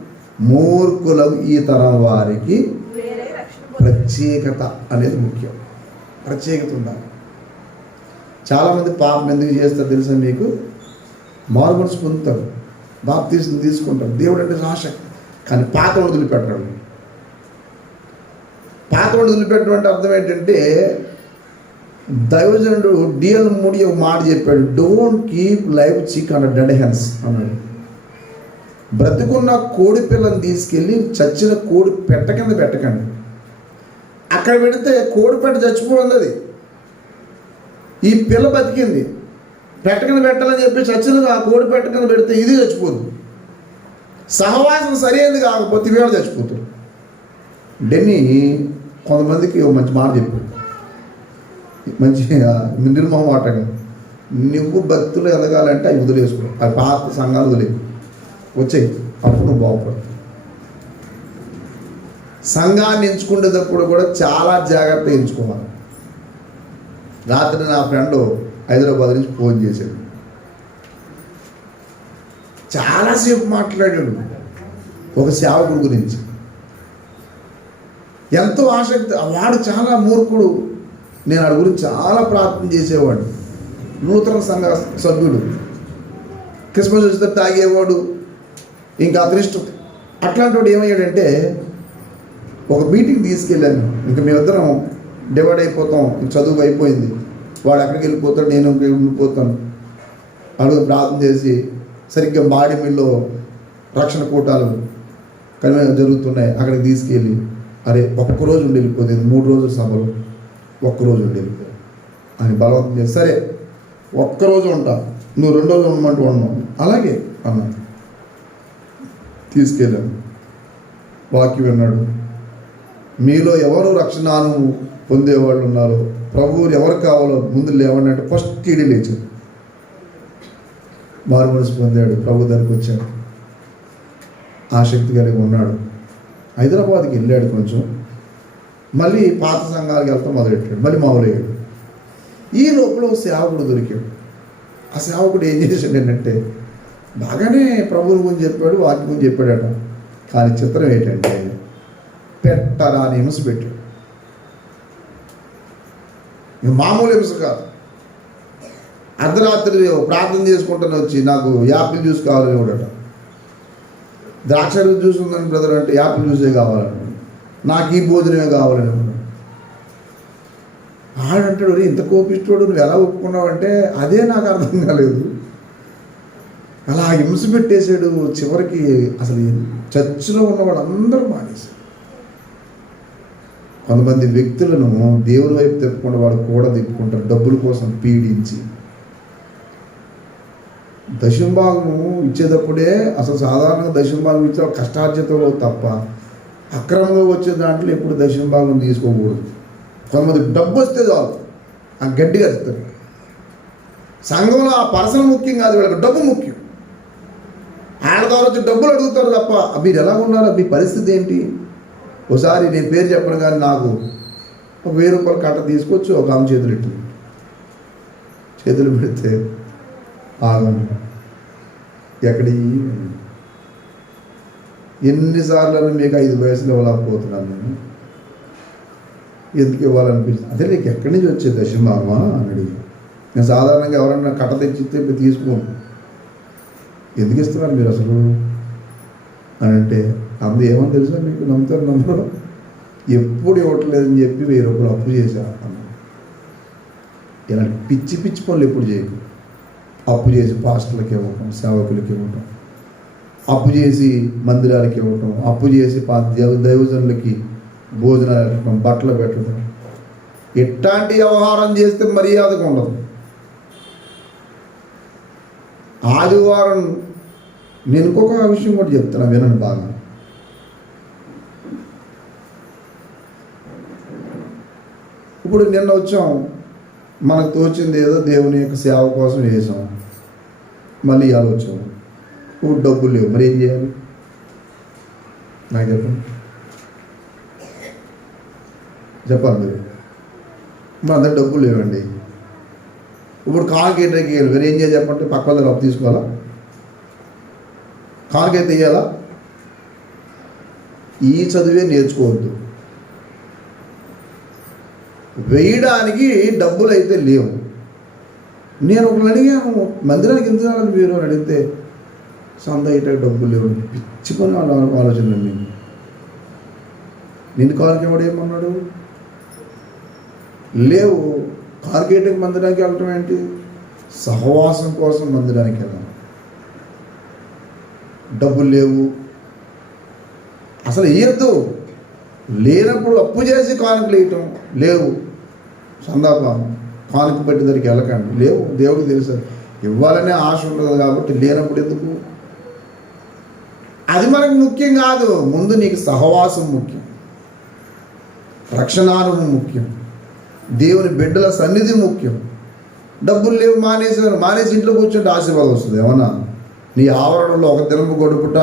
మూర్ఖులకు ఈ తరం వారికి ప్రత్యేకత అనేది ముఖ్యం. ప్రత్యేకత ఉండాలి. చాలామంది పాపం ఎందుకు చేస్తారు తెలుసా మీకు? మారు మనసు పొందుతారు, బాప్తిసం తీసుకుంటారు, దేవుడు అంటే ఆశ, కానీ పాత వదిలిపెట్టడం. పాత వదిలిపెట్టడం అంటే అర్థం ఏంటంటే దైవజనుడు డిఎల్ మూడి ఒక మాట చెప్పాడు, don't keep life chick under dead hands అన్నాడు. బ్రతుకున్న కోడి పిల్లని తీసుకెళ్ళి చచ్చిన కోడి పెట్ట కింద పెట్టకండి. అక్కడ పెడితే కోడి పెట్ట చచ్చిపోయింది, అది ఈ పిల్ల బతికింది. పెట్ట కింద పెట్టాలని చెప్పి చచ్చినది ఆ కోడి పెట్ట కింద పెడితే ఇది చచ్చిపోదు. సహవాసం సరైనది కాకపోతే ఇవాళ చచ్చిపోతారు. డెన్నీ కొంతమందికి ఒక మంచి మాట చెప్పాడు, మంచి నిర్మమాటగా, నువ్వు భక్తులు ఎదగాలంటే అవి వదిలేసుకో, అవి పాత సంఘాలు వదిలేదు వచ్చాయి, అప్పుడు నువ్వు బాగుపడతావు. సంఘాన్ని ఎంచుకునేటప్పుడు కూడా చాలా జాగ్రత్త ఎంచుకోవాలి. రాత్రి నా ఫ్రెండ్ హైదరాబాద్ నుంచి ఫోన్ చేశాడు, చాలాసేపు మాట్లాడాడు ఒక సేవకుడు గురించి. ఎంతో ఆసక్తి, వాడు చాలా మూర్ఖుడు. నేను వాడి గురించి చాలా ప్రార్థన చేసేవాడు. నూతన సంఘ సభ్యుడు, క్రిస్మస్ వస్తే తాగేవాడు, ఇంకా అదృష్టం. అట్లాంటి వాడు ఏమయ్యాడంటే ఒక మీటింగ్ తీసుకెళ్ళాను. ఇంకా మేమిద్దరం డివైడ్ అయిపోతాం, చదువు అయిపోయింది, వాడు ఎక్కడికి వెళ్ళిపోతాడు, నేను ఉండిపోతాను. అడుగు ప్రార్థన చేసి సరిగ్గా బాడిమిల్లో రక్షణ కూటాలు జరుగుతున్నాయి, అక్కడికి తీసుకెళ్ళి అరే ఒక్కరోజు ఉండి వెళ్ళిపోతుంది, 3 రోజుల సభలో ఒక్కరోజు ఉండి వెళ్ళిపో అని బలవంతం చేసి, సరే ఒక్కరోజు ఉంటా, నువ్వు 2 రోజులు ఉండమంటూ ఉన్నావు, అలాగే అన్నాడు. తీసుకెళ్ళాను, వాక్యం విన్నాడు. మీలో ఎవరు రక్షణను పొందేవాళ్ళు ఉన్నారో, ప్రభువు ఎవరు కావాలో ముందు లేవండి అంటే ఫస్ట్ టీడీ లేచాడు. మారు మనసు పొందాడు, ప్రభు దగ్గరికి వచ్చాడు, ఆసక్తి కలిగి ఉన్నాడు. హైదరాబాద్కి వెళ్ళాడు, కొంచెం మళ్ళీ పాత సంఘాలకు వెళ్తాం మొదలెట్టాడు, మళ్ళీ మామూలయ్యాడు. ఈ లోపల సేవకుడు దొరికాడు. ఆ సేవకుడు ఏం చేశాడు ఏంటంటే బాగానే ప్రభువుని గురించి చెప్పాడు, వాక్యం గురించి చెప్పాడట. కానీ చిత్రం ఏంటంటే పెట్టరా అని హింస పెట్టాడు. ఇక మామూలు హింస కాదు. అర్ధరాత్రి ప్రార్థన చేసుకుంటాను వచ్చి నాకు యాపిల్ జ్యూస్ కావాలని కూడా, ద్రాక్ష జ్యూస్ ఉందని బ్రదర్ అంటే యాపిల్ జ్యూసే కావాలని, నాకు ఈ భోజనమే కావాలని ఉన్నాడు. ఆడంటాడు, ఇంత కోపిస్తాడు, నువ్వు ఎలా ఒప్పుకున్నావంటే అదే నాకు అర్థం కాలేదు. అలా హింస పెట్టేశాడు. చివరికి అసలు చర్చిలో ఉన్నవాడు అందరూ మానేశారు. కొంతమంది వ్యక్తులను దేవుని వైపు తిప్పకుండా వాడు కూడా తిప్పుకుంటారు, డబ్బుల కోసం పీడించి. దశంభాగము ఇచ్చేటప్పుడే అసలు సాధారణంగా దశంభాగం ఇచ్చే కష్టార్జితంలో తప్ప అక్రమంగా వచ్చే దాంట్లో ఎప్పుడు దశంభాగం తీసుకోకూడదు. కొంతమంది డబ్బు వస్తే చాలు ఆ గడ్డిగా ఇస్తారు. సంఘంలో ఆ పర్సన్ ముఖ్యం కాదు, వీళ్ళకి డబ్బు ముఖ్యం. ఆయన ద్వారా వచ్చి డబ్బులు అడుగుతారు తప్ప మీరు ఎలా ఉన్నారో, మీ పరిస్థితి ఏంటి. ఒకసారి నేను పేరు చెప్పను కానీ నాకు ఒక 1000 రూపాయల కట్ట తీసుకొచ్చి ఒక ఆమె చేతులు పెడితే ఆగండి ఎక్కడి ఎన్నిసార్లు మీకు 5 పైసలు ఇవ్వలేకపోతున్నాను నేను, ఎందుకు ఇవ్వాలనిపించింది. అదే నీకు ఎక్కడి నుంచి వచ్చే దశమామా అని అడిగి, నేను సాధారణంగా ఎవరన్నా కట్ట తెచ్చిస్తే తీసుకోను, ఎందుకు ఇస్తున్నారు మీరు అసలు అని అంటే, అందు ఏమని తెలుసా మీకు, నమ్ముతారు నమ్మరు, ఎప్పుడు ఇవ్వట్లేదని చెప్పి 1000 రూపాయలు అప్పు చేశా అన్న. ఇలాంటి పిచ్చి పిచ్చి పనులు ఎప్పుడు చేయకు. అప్పు చేసి పాస్టర్లకి ఇవ్వటం, సేవకులకి ఇవ్వటం, అప్పు చేసి మందిరాలకి ఇవ్వటం, అప్పు చేసి దైవజనులకి భోజనాలు పెట్టడం, బట్టలు పెట్టడం, ఎట్లాంటి వ్యవహారం చేస్తే మర్యాదగా ఉండదు. ఆదివారం నేను ఇంకొక విషయం కూడా చెప్తున్నా, వినండి బాగా. ఇప్పుడు నిన్న వచ్చాం, మనకు తోచింది ఏదో దేవుని యొక్క సేవ కోసం వేసాం, మళ్ళీ ఇవాళ వచ్చాము, ఇప్పుడు డబ్బులు లేవు, మరి ఏం చేయాలి నాకు చెప్పాలి మీరు. మన దగ్గర డబ్బులు లేవండి, ఇప్పుడు కానుకేటకి వేరు ఏం చేయాలి చెప్పంటే, పక్క వాళ్ళ అప్పు తీసుకోవాలా, కానుకే తెయ్యాలా, ఈ చదివే నేర్చుకోవద్దు. వేయడానికి డబ్బులు అయితే లేవు. నేను ఒకళ్ళు అడిగాను, మందిరానికి ఎంత రావాలి మీరు అని అడిగితే, సంద అయితే డబ్బులు లేవు, పిచ్చిపోయిన ఆలోచనలు. నిన్ను కారుకి ఎవడు ఏమన్నాడు, లేవు. కార్కేటకి మందిరానికి వెళ్ళటం ఏంటి, సహవాసం కోసం మందిరానికి వెళ్ళాలి, డబ్బులు లేవు, అసలు ఇయ్యద్దు. లేనప్పుడు అప్పు చేసి కానుకలు వేయటం, లేవు సందాపం, కానుక పెట్టి దగ్గరికి వెళ్ళకండి, లేవు. దేవుడికి తెలుసు ఇవ్వాలనే ఆశ ఉండదు కాబట్టి లేనప్పుడు ఎందుకు. అది మనకు ముఖ్యం కాదు. ముందు నీకు సహవాసం ముఖ్యం, రక్షణానుభవం ముఖ్యం, దేవుని బిడ్డల సన్నిధి ముఖ్యం. డబ్బులు లేవు మానేసి ఇంట్లో కూర్చుంటే ఆశీర్వాదం వస్తుంది. ఏమన్నా నీ ఆవరణలో ఒక దినము గడుపుట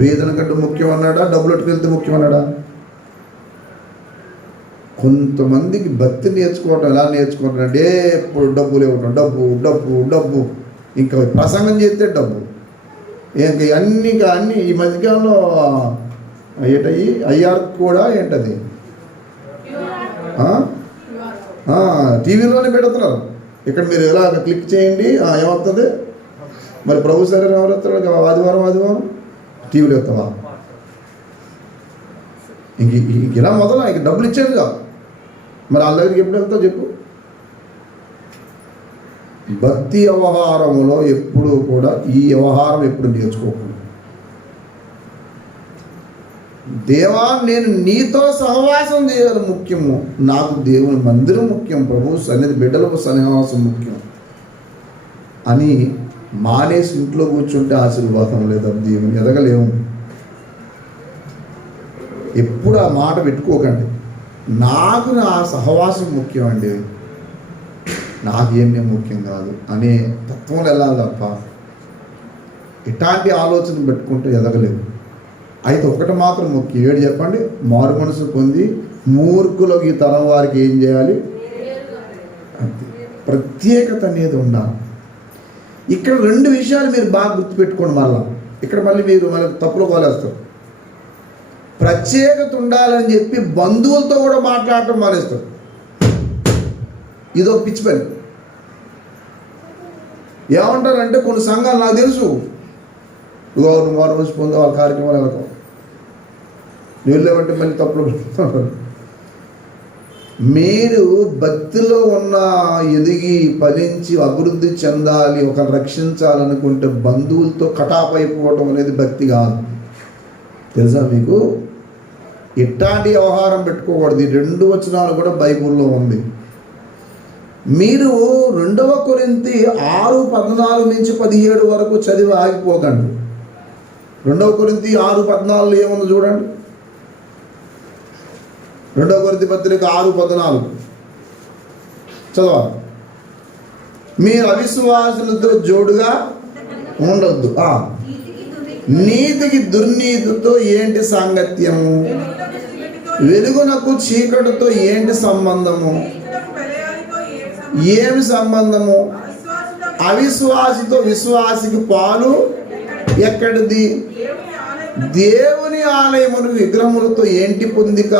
వేదన కంటే ముఖ్యం అన్నాడా, డబ్బులు అట్టుకెళ్తే ముఖ్యం అన్నాడా? కొంతమందికి భక్తి నేర్చుకోవటం ఎలా నేర్చుకుంటారంటే, ఎప్పుడు డబ్బులు ఇవ్వటం, డబ్బు డబ్బు డబ్బు, ఇంకా ప్రసంగం చేస్తే డబ్బు, ఇంకా అన్నీ ఈ మధ్యకాలంలో ఏంటయ్యి ఐఆర్ కూడా ఏంటది టీవీలోనే పెడుతున్నారు. ఇక్కడ మీరు ఎలా క్లిక్ చేయండి ఏమవుతుంది, మరి ప్రభు శరీరం ఎవరు వస్తారు, ఆదివారం టీవీలో వస్తావా, ఇంక ఇలా మొదలు ఇంక డబ్బులు ఇచ్చేదిగా, మరి వాళ్ళ దగ్గరికి ఎప్పుడు వెళ్తావు చెప్పు. భక్తి వ్యవహారంలో ఎప్పుడు కూడా ఈ వ్యవహారం ఎప్పుడు నేర్చుకోకూడదు. దేవా నేను నీతో సహవాసం చేయాలి ముఖ్యము, నాకు దేవుని మందిరం ముఖ్యం, ప్రభు సన్నిధి బిడ్డలకు సహవాసం ముఖ్యం అని మానేసి ఇంట్లో కూర్చుంటే ఆశీర్వాదం లేదా, దేవుని ఎదగలేము. ఎప్పుడు ఆ మాట పెట్టుకోకండి, నాకు నా సహవాసం ముఖ్యం అండి, నాకేమీ ముఖ్యం కాదు అనే తత్వంలో వెళ్ళాలి తప్ప ఇట్లాంటి ఆలోచన పెట్టుకుంటే ఎదగలేము. అయితే ఒకటి మాత్రం ముఖ్యం, ఏడు చెప్పండి, మారు మనసు పొంది మూర్ఖులకు ఈ తరం వారికి ఏం చేయాలి, అంతే. ప్రత్యేకత అనేది ఉండాలి. ఇక్కడ 2 విషయాలు మీరు బాగా గుర్తుపెట్టుకోండి. ఇక్కడ మీరు తప్పులో కోలేస్తారు. ప్రత్యేకత ఉండాలని చెప్పి బంధువులతో కూడా మాట్లాడటం మానేస్తారు. ఇదొక పిచ్చి పని. ఏమంటారంటే కొన్ని సంఘాలు నాకు తెలుసు, నువ్వు మారు మనసు పొంది వాళ్ళ కార్యక్రమాలు వెళ్ళకం, నువ్వు వెళ్ళామంటే మళ్ళీ తప్పులు పెడుతున్నారు. మీరు భక్తిలో ఉన్న ఎదిగి ఫలించి అభివృద్ధి చెందాలి, ఒకరు రక్షించాలనుకుంటే బంధువులతో కటాప్ అయిపోవటం అనేది భక్తి కాదు. తెలుసా మీకు? ఇట్లాంటి వ్యవహారం పెట్టుకోకూడదు. 2 వచనాలు కూడా బైబిల్లో ఉంది. మీరు 2 కొరింథీ 6:14 నుంచి 17 వరకు చదివి ఆగిపోకండి. 2 కొరింథీ 6:14 ఏముంది చూడండి. 2 కొరింథీ పత్రిక 6:14 చదవాలి. మీరు అవిశ్వాసులతో జోడుగా ఉండొద్దు. నీతికి దుర్నీతితో ఏంటి సాంగత్యము? వెలుగునకు చీకటితో ఏంటి సంబంధము? ఏమి సంబంధము? అవిశ్వాసితో విశ్వాసికి పాలు ఎక్కడిది? దేవుని ఆలయమును విగ్రహములతో ఏంటి పొందిక?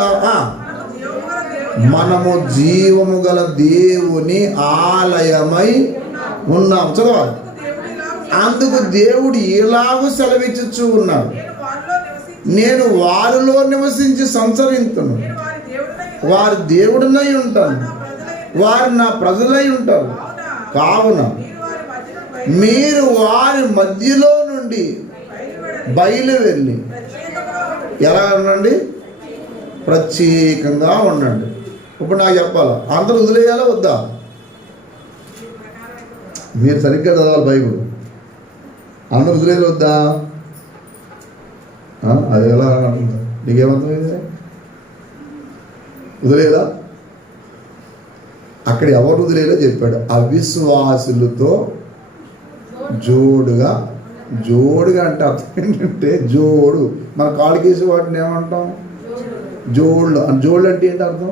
మనము జీవము గల దేవుని ఆలయమై ఉన్నాం. చదవాలి. అందుకు దేవుడు ఇలాగూ సెలవిచ్చుచూ ఉన్నాడు, నేను వారిలో నివసించి సంచరింతును, వారి దేవుడినై ఉంటాను, వారు నా ప్రజలై ఉంటారు. కావున మీరు వారి మధ్యలో నుండి బయలు వెళ్ళి ఎలా ఉండండి? ప్రత్యేకంగా ఉండండి. ఇప్పుడు నాకు చెప్పాలా, అందరూ వదిలేయాలా వద్దా? మీరు సరిగ్గా చదవాలి బైబుల్. అందరూ వదిలేయాలి వద్దా? అది ఎలా అంటుందా? నీకేమర్థమైంది? వదిలేదా? అక్కడ ఎవరు వదిలేదో చెప్పాడు. అవిశ్వాసులతో జోడుగా. జోడుగా అంటే అర్థం ఏంటంటే జోడు. మన కాళ్ళకేసి వాటిని ఏమంటాం? జోళ్ళు. జోళ్ళు అంటే ఏంటి అర్థం?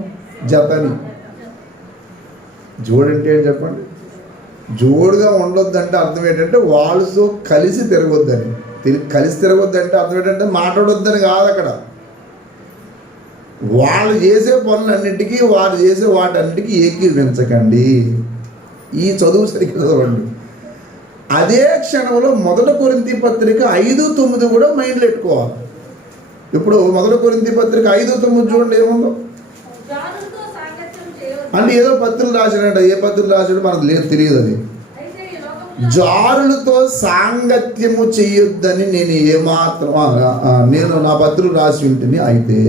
జతని. జోడు అంటే ఏంటి చెప్పండి? జోడుగా ఉండొద్దంటే అర్థం ఏంటంటే వాళ్ళతో కలిసి తిరగొద్దని. కలిసి తిరగొద్దంటే అర్థం ఏంటంటే మాట్లాడొద్దని కాదు. అక్కడ వాళ్ళు చేసే పనులన్నింటికీ వారు చేసే వాటన్నిటికీ ఏకీవించకండి. ఈ చదువు సరిగ్గా చదవండి. అదే క్షణంలో 1 కొరింథీ పత్రిక 5:9 కూడా మైండ్లో పెట్టుకోవాలి. ఇప్పుడు 1 కొరింథీ పత్రిక 5:9 చూడండి ఏముందో. అంటే ఏదో పత్రికలు రాశాడంట. ఏ పత్రికలు రాశాడో మనకు లేదు, తెలియదు. అది జారులతో సాంగత్యము చెయ్యొద్దని నేను ఏమాత్రం నేను నా పత్రికలు రాసి ఉంటుంది. అయితే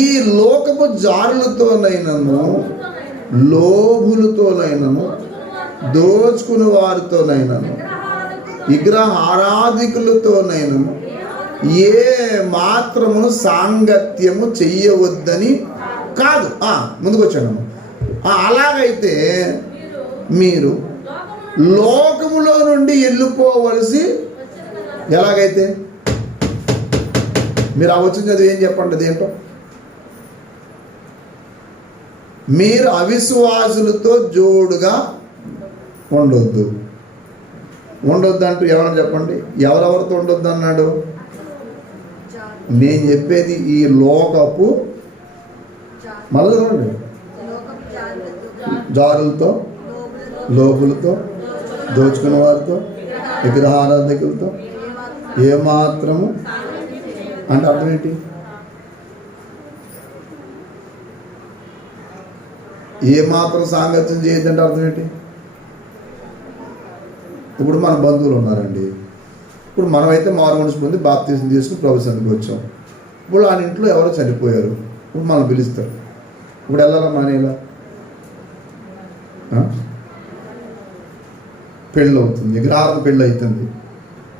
ఈ లోకపు జారులతోనైనను, లోభులతోనైనను, దోచుకుని వారితోనైనను, విగ్రహ ఆరాధికులతోనైనను ఏ మాత్రమును సాంగత్యము చెయ్యవద్దని కాదు. ముందుకు వచ్చాను. అలాగైతే మీరు లోకములో నుండి వెళ్ళిపోవలసి. ఎలాగైతే మీరు వచ్చిన చదువు ఏం చెప్పండి? అదేంటో. మీరు అవిశ్వాసులతో జోడుగా ఉండొద్దు. ఉండొద్దు అంటూ ఎవరన్నా చెప్పండి. ఎవరెవరితో ఉండొద్దు అన్నాడు? నేను చెప్పేది ఈ లోకపు, మళ్ళీ చూడండి, జారులతో, లోపులతో, దోచుకున్న వారితో, విగ్రహారాధకులతో ఏమాత్రము అంటే అర్థం ఏంటి? ఏమాత్రం సాంగత్యం చేయొద్దంటే అర్థం ఏంటి? ఇప్పుడు మన బంధువులు ఉన్నారండి. ఇప్పుడు మనమైతే మారు మనసు పొంది బాప్తీసం తీసుకుని ప్రభు సన్నిధికి వచ్చాం. ఇప్పుడు ఆ ఇంట్లో ఎవరో చనిపోయారు. ఇప్పుడు మనం పిలుస్తారు. ఇప్పుడు వెళ్ళాలా మానేలా? పెళ్ళి అవుతుంది, విగ్రహార్థ పెళ్ళి అవుతుంది.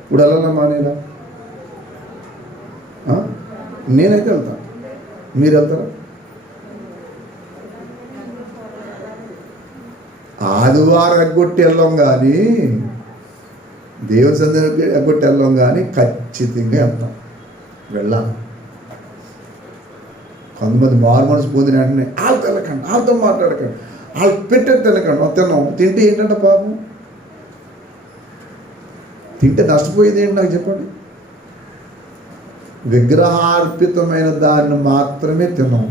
ఇప్పుడు వెళ్ళాలా మానేలా? నేనైతే వెళ్తాను. మీరు వెళ్తారా? ఆదివారం ఎగ్గొట్టి వెళ్ళాం కానీ, దేవుని సన్నిధికి ఎగ్గొట్టి వెళ్ళాం కానీ ఖచ్చితంగా వెళ్తాం. వెళ్ళాలి. కొంతమంది మారు మనసు పొందిన వెంటనే వాళ్ళతో వెళ్ళకండి, వాళ్ళతో మాట్లాడకండి, వాళ్ళు పెట్టేది తినకండి. తిన్నాం. తింటే ఏంటంటే పాపం, తింటే నష్టపోయేది ఏంటి నాకు చెప్పండి? విగ్రహార్పితమైన దాన్ని మాత్రమే తిన్నాం.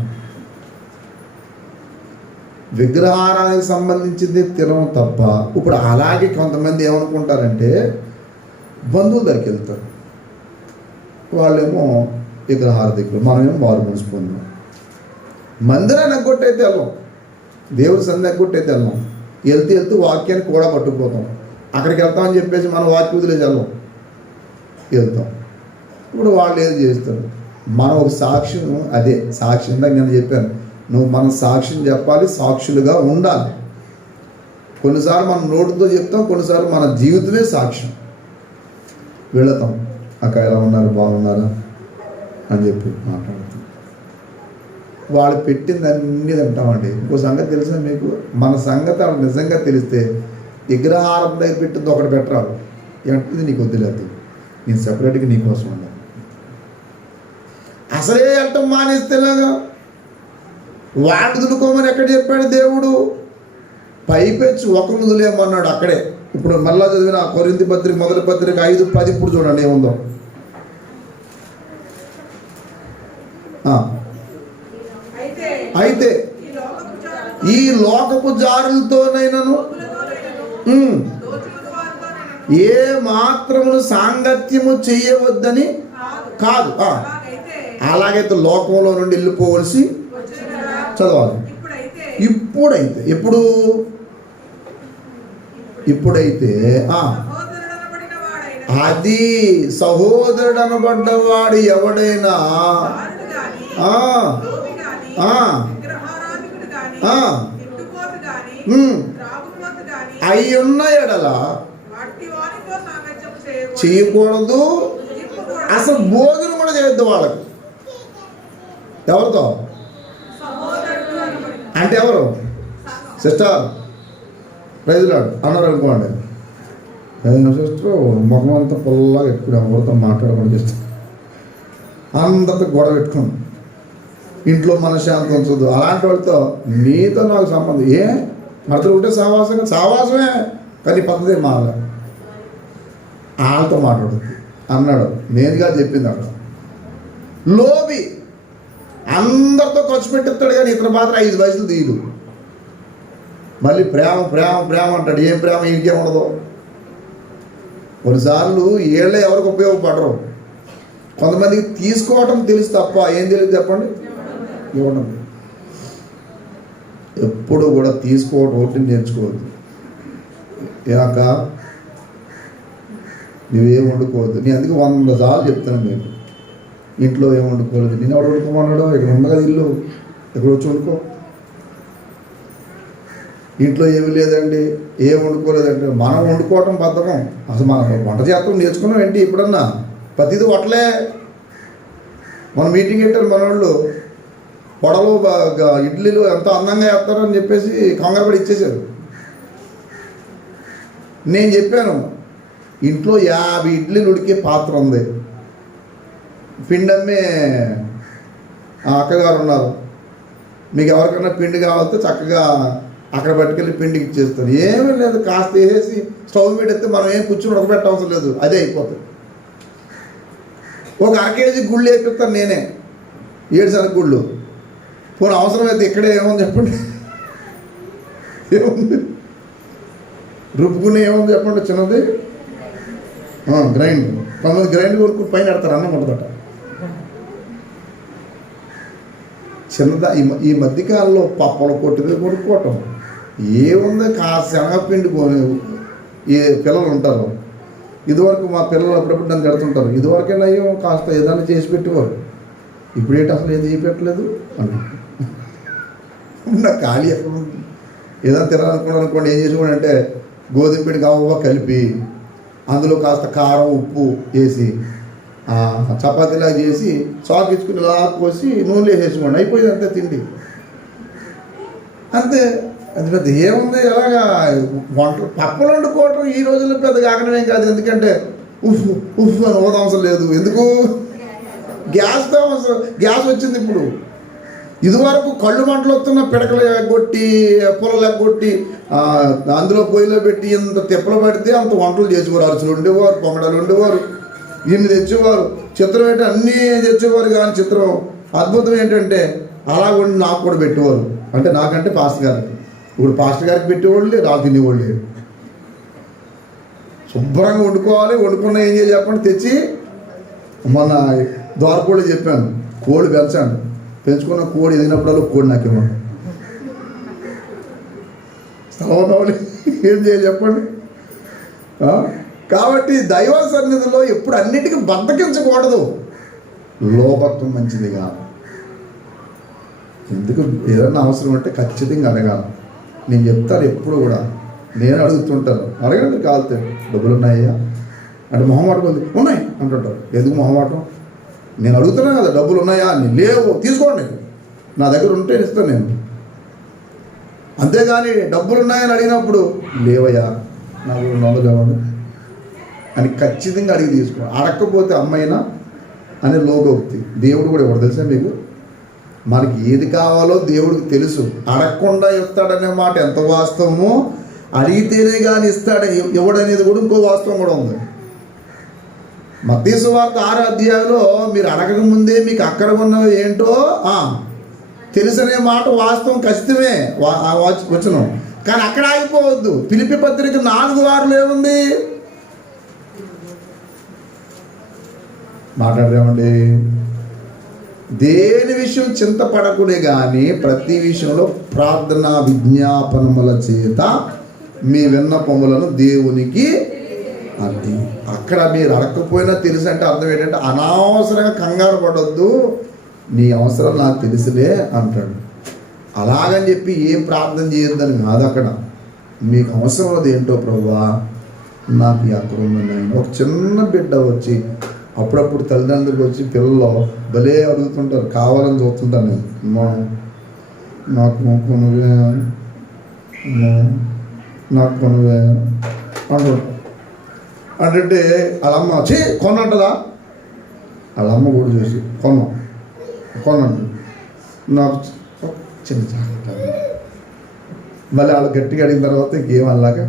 విగ్రహారానికి సంబంధించింది తినడం తప్ప. ఇప్పుడు అలాగే కొంతమంది ఏమనుకుంటారంటే బంధువుల దగ్గరికి వెళ్తారు. వాళ్ళేమో విగ్రహార్థికులు, మనమేమో మారు మనసు పొందాం. మందిరాన్ని ఎగ్గొట్టయితే వెళ్ళాం, దేవుడి సన్నిధి ఎగ్గొట్టయితే వెళ్ళాం. వెళ్తూ వాక్యాన్ని కూడా పట్టుకుపోతాం. అక్కడికి వెళ్తామని చెప్పేసి మనం వాక్య వదిలేసి వెళ్తాం. ఇప్పుడు వాళ్ళు ఏది చేస్తారు? మనం ఒక సాక్ష్యం, అదే సాక్ష్యం ఇందాక నేను చెప్పాను, నువ్వు మన సాక్ష్యం చెప్పాలి, సాక్షులుగా ఉండాలి. కొన్నిసార్లు మనం నోటితో చెప్తాం, కొన్నిసార్లు మన జీవితమే సాక్ష్యం. వెళతాం, అక్క ఎలా ఉన్నారు, బాగున్నారా అని చెప్పి మాట్లాడతాం. వాళ్ళు పెట్టింది అన్నీ తింటామండి. ఇంకో సంగతి తెలిసిన మీకు, మన సంగతి వాళ్ళకి నిజంగా తెలిస్తే విగ్రహారం దగ్గర పెట్టింది ఒకటి పెట్టరాడు, ఇది నీకు వద్దులేదు, నేను సెపరేట్గా నీకోసం ఉన్నాను. అసలే వెళ్ళటం మానేస్తేలాగా వాడు దులుకోమని ఎక్కడ చెప్పాడు దేవుడు? పైపెచ్చు ఒకరు వదిలేయమన్నాడు అక్కడే. ఇప్పుడు మళ్ళా చదివిన కొరింథీ పత్రిక మొదటి పత్రిక 5:10 ఇప్పుడు చూడండి ఏముందో. అయితే ఈ లోకపు జారులతోనైనను ఏ మాత్రమును సాంగత్యము చెయ్యవద్దని కాదు. అలాగైతే లోకంలో నుండి వెళ్ళిపోవలసి చదవాలి. ఇప్పుడైతే అది సహోదరుడు అనబడ్డవాడు ఎవడైనా అయ్యున్న ఎడల చేయకూడదు, అసలు భోజనం కూడా చేయొద్దు వాళ్ళకి. ఎవరితో అంటే ఎవరు? సిస్టర్ ప్రైజ్లాడు అన్నారు అనుకోండి, సిస్టర్ ముఖం అంతా పొల్లగా పెట్టుకుని ఎవరితో మాట్లాడకుండా చేస్తాం, అందరితో గొడవ పెట్టుకోండి, ఇంట్లో మనశ్శాంతి ఉంచదు. అలాంటి వాళ్ళతో నీతో నాకు సంబంధం ఏ మరతలు ఉంటే సావాసమే కానీ పద్ధతి మాల వాళ్ళతో మాట్లాడుద్ది అన్నాడు. నేనుగా చెప్పింది అక్కడ. లోబి అందరితో ఖర్చు పెట్టిస్తాడు కానీ ఇతను మాత్రం 5 వయసులు తీయదు. మళ్ళీ ప్రేమ ప్రేమ ప్రేమ అంటాడు. ఏం ప్రేమ ఇంకేం ఉండదు. కొన్నిసార్లు ఏళ్ళే ఎవరికి ఉపయోగపడరు. కొంతమందికి తీసుకోవటం తెలుసు తప్ప ఏం తెలియదు చెప్పండి, ఇవ్వడం. ఎప్పుడు కూడా తీసుకోవటం ఒకటి నేర్చుకోవద్దు. ఏక నువ్వేం వండుకోవద్దు. నేను అందుకే 100 సార్లు చెప్తాను మీకు, ఇంట్లో ఏం వండుకోలేదు. నేను ఎవడు వండుకోమన్నాడు? ఇక్కడ ఉంది కదా ఇల్లు, ఇక్కడ వచ్చి వండుకో. ఇంట్లో ఏమీ లేదండి, ఏం వండుకోలేదండి. మనం వండుకోవటం బద్ధకం. అసలు మనం వంట చేస్తాం నేర్చుకున్నాం ఏంటి? ఎప్పుడన్నా ప్రతిదీ వటలే. మన మీటింగ్ పెట్టారు మన వాళ్ళు, వడలు ఇడ్లీలు ఎంతో అందంగా వేస్తారని చెప్పేసి కంగారు ఇచ్చేశారు. నేను చెప్పాను, ఇంట్లో 50 ఇడ్లీలు ఉడికే పాత్ర ఉంది, పిండి అమ్మే అక్కగారు ఉన్నారు, మీకు ఎవరికైనా పిండి కావాలంటే చక్కగా అక్కడ పట్టుకెళ్ళి పిండికి ఇచ్చేస్తారు. ఏమీ లేదు, కాస్త వేసేసి స్టవ్ మీద ఎత్తే మనం ఏం కూర్చొని ఉడకబెట్టవసరం లేదు, అదే అయిపోతుంది. ఒక 1 కేజీ గుళ్ళు వేపిస్తాను నేనే, 7 శనగ గుళ్ళు. పోనీ అవసరమైతే ఇక్కడే ఏముంది చెప్పండి, ఏముంది రుబ్బుకునే ఏముంది చెప్పండి, చిన్నది గ్రైండ్. కొంతమంది గ్రైండ్ కొనుక్కు పైన పెడతారు, అన్నం ఉండదట. చిన్నదా ఈ మధ్యకాలంలో పప్పలు కొట్టుకు కొనుక్కోవటం ఏముంది, కాస్త శనగపిండి ఏ పిల్లలు ఉంటారు. ఇదివరకు మా పిల్లలు అప్పుడప్పుడు నన్ను తిడుతుంటారు, ఇదివరకైనా అయ్యో కాస్త ఏదైనా చేసి పెట్టేవారు, ఇప్పుడేంటి అసలు ఏది చేసి పెట్టలేదు అని. నా ఖాళీ ఎక్కడ ఉంది? ఏదైనా తినాలనుకున్నాను అనుకోండి, ఏం చేసుకోండి అంటే గోధుమ పిండి కావ కలిపి అందులో కాస్త కారం ఉప్పు వేసి చపాతీలా చేసి చాకు ఇచ్చుకుని ఇలా కోసి నూనెలో వేసేసుకోండి, అయిపోయింది అంతే తిండి. అంతే, అది పెద్ద ఏముంది. ఎలాగా వంటలు పప్పులు వండుకోవటం ఈ రోజుల్లో పెద్ద కాకనమేం కాదు. ఎందుకంటే ఉఫ్ అని అవసరం లేదు. ఎందుకు? గ్యాస్ వచ్చింది ఇప్పుడు. ఇదివరకు కళ్ళు మంటలు వస్తున్న పిడకలు ఎగ్గొట్టి పొలలు ఎగ్గొట్టి అందులో పొయ్యిలో పెట్టి ఇంత తిప్పలు పడితే అంత వంటలు చేసేవారు. అరుచులు ఉండేవారు, పొంగడాలు ఉండేవారు, ఇన్ని తెచ్చేవారు. చిత్రం ఏంటి అన్నీ తెచ్చేవారు. కానీ చిత్రం అద్భుతం ఏంటంటే అలా వండి నాకు కూడా పెట్టేవారు. అంటే నాకంటే పాస్టర్ గారికి. ఇప్పుడు పాస్టర్ గారికి పెట్టేవాళ్ళు, రాజు తినేవాళ్ళు. శుభ్రంగా వండుకోవాలి. వండుకున్న ఏం చేయాలి చెప్పండి, తెచ్చి మొన్న ద్వారకోళ్ళు చెప్పాను, కోడి పెంచండి. పెంచుకున్న కోడి ఎదిగినప్పుడల్లా కోడి నాకు ఇవ్వండి. స్థలం ఏం చేయాలి చెప్పండి. కాబట్టి దైవ సన్నిధిలో ఎప్పుడు అన్నిటికీ బద్దకించకూడదు. లోపత్వం మంచిది కాదు. ఎందుకు ఏదన్నా అవసరం అంటే ఖచ్చితంగా అడగాలి. నేను చెప్తాను ఎప్పుడు కూడా, నేను అడుగుతుంటాను, అడగండి కాలితే డబ్బులు ఉన్నాయా అంటే మొహమాటం ఉంది, ఉన్నాయి అంటుంటారు. ఎందుకు మొహమాటం? నేను అడుగుతున్నాను కదా, డబ్బులు ఉన్నాయా అని. లేవు, తీసుకోండి. నా దగ్గర ఉంటే ఇస్తాను నేను. అంతేగాని డబ్బులు ఉన్నాయని అడిగినప్పుడు లేవయ్యా నాకు 200 ఇవ్వండి అని ఖచ్చితంగా అడిగి తీసుకో. అడగకపోతే అమ్మైనా అనే లోకోక్తి. దేవుడు కూడా ఎవరు తెలుసా మీకు? మనకి ఏది కావాలో దేవుడికి తెలుసు. అడగకుండా ఇస్తాడనే మాట ఎంత వాస్తవమో, అడిగితేనే కానీ ఇస్తాడు ఎవడనేది కూడా ఇంకో వాస్తవం కూడా ఉంది. మత్తయి సువార్త 6వ అధ్యాయంలో మీరు అడగకముందే మీకు అక్కడ ఉన్నవి ఏంటో తెలుసనే మాట వాస్తవం, ఖచ్చితమే వచనం. కానీ అక్కడ ఆగిపోవద్దు. ఫిలిప్పీ పత్రిక 4:6 ఏముంది? మాట్లాడదామండి. దేని విషయం చింతపడకుడే కానీ ప్రతి విషయంలో ప్రార్థన విజ్ఞాపనముల చేత మీ విన్నపములను దేవునికి అది. అక్కడ మీరు అడగకపోయినా తెలుసు అంటే అర్థం ఏంటంటే అనవసరంగా కంగారు పడొద్దు, నీ అవసరం నాకు తెలుసులే అంటాడు. అలాగని చెప్పి ఏం ప్రార్థన చేయొద్దని కాదు. అక్కడ మీకు అవసరం అది ఏంటో ప్రభువా నాకు అక్కడ ఉందని. ఒక చిన్న బిడ్డ వచ్చి అప్పుడప్పుడు తల్లిదండ్రులకు వచ్చి పిల్లలు భలే అడుగుతుంటారు, కావాలని చూస్తుంటాను నేను. నాకు కొనువే, నాకు కొనువే అంటుంటా. అంటే వాళ్ళమ్మ కొనంటదా, వాళ్ళమ్మ కూడా చూసి కొనంటు నాకు చిన్న జాగ్రత్త. మళ్ళీ వాళ్ళు గట్టిగా అడిగిన తర్వాత ఇంకేం అలాగా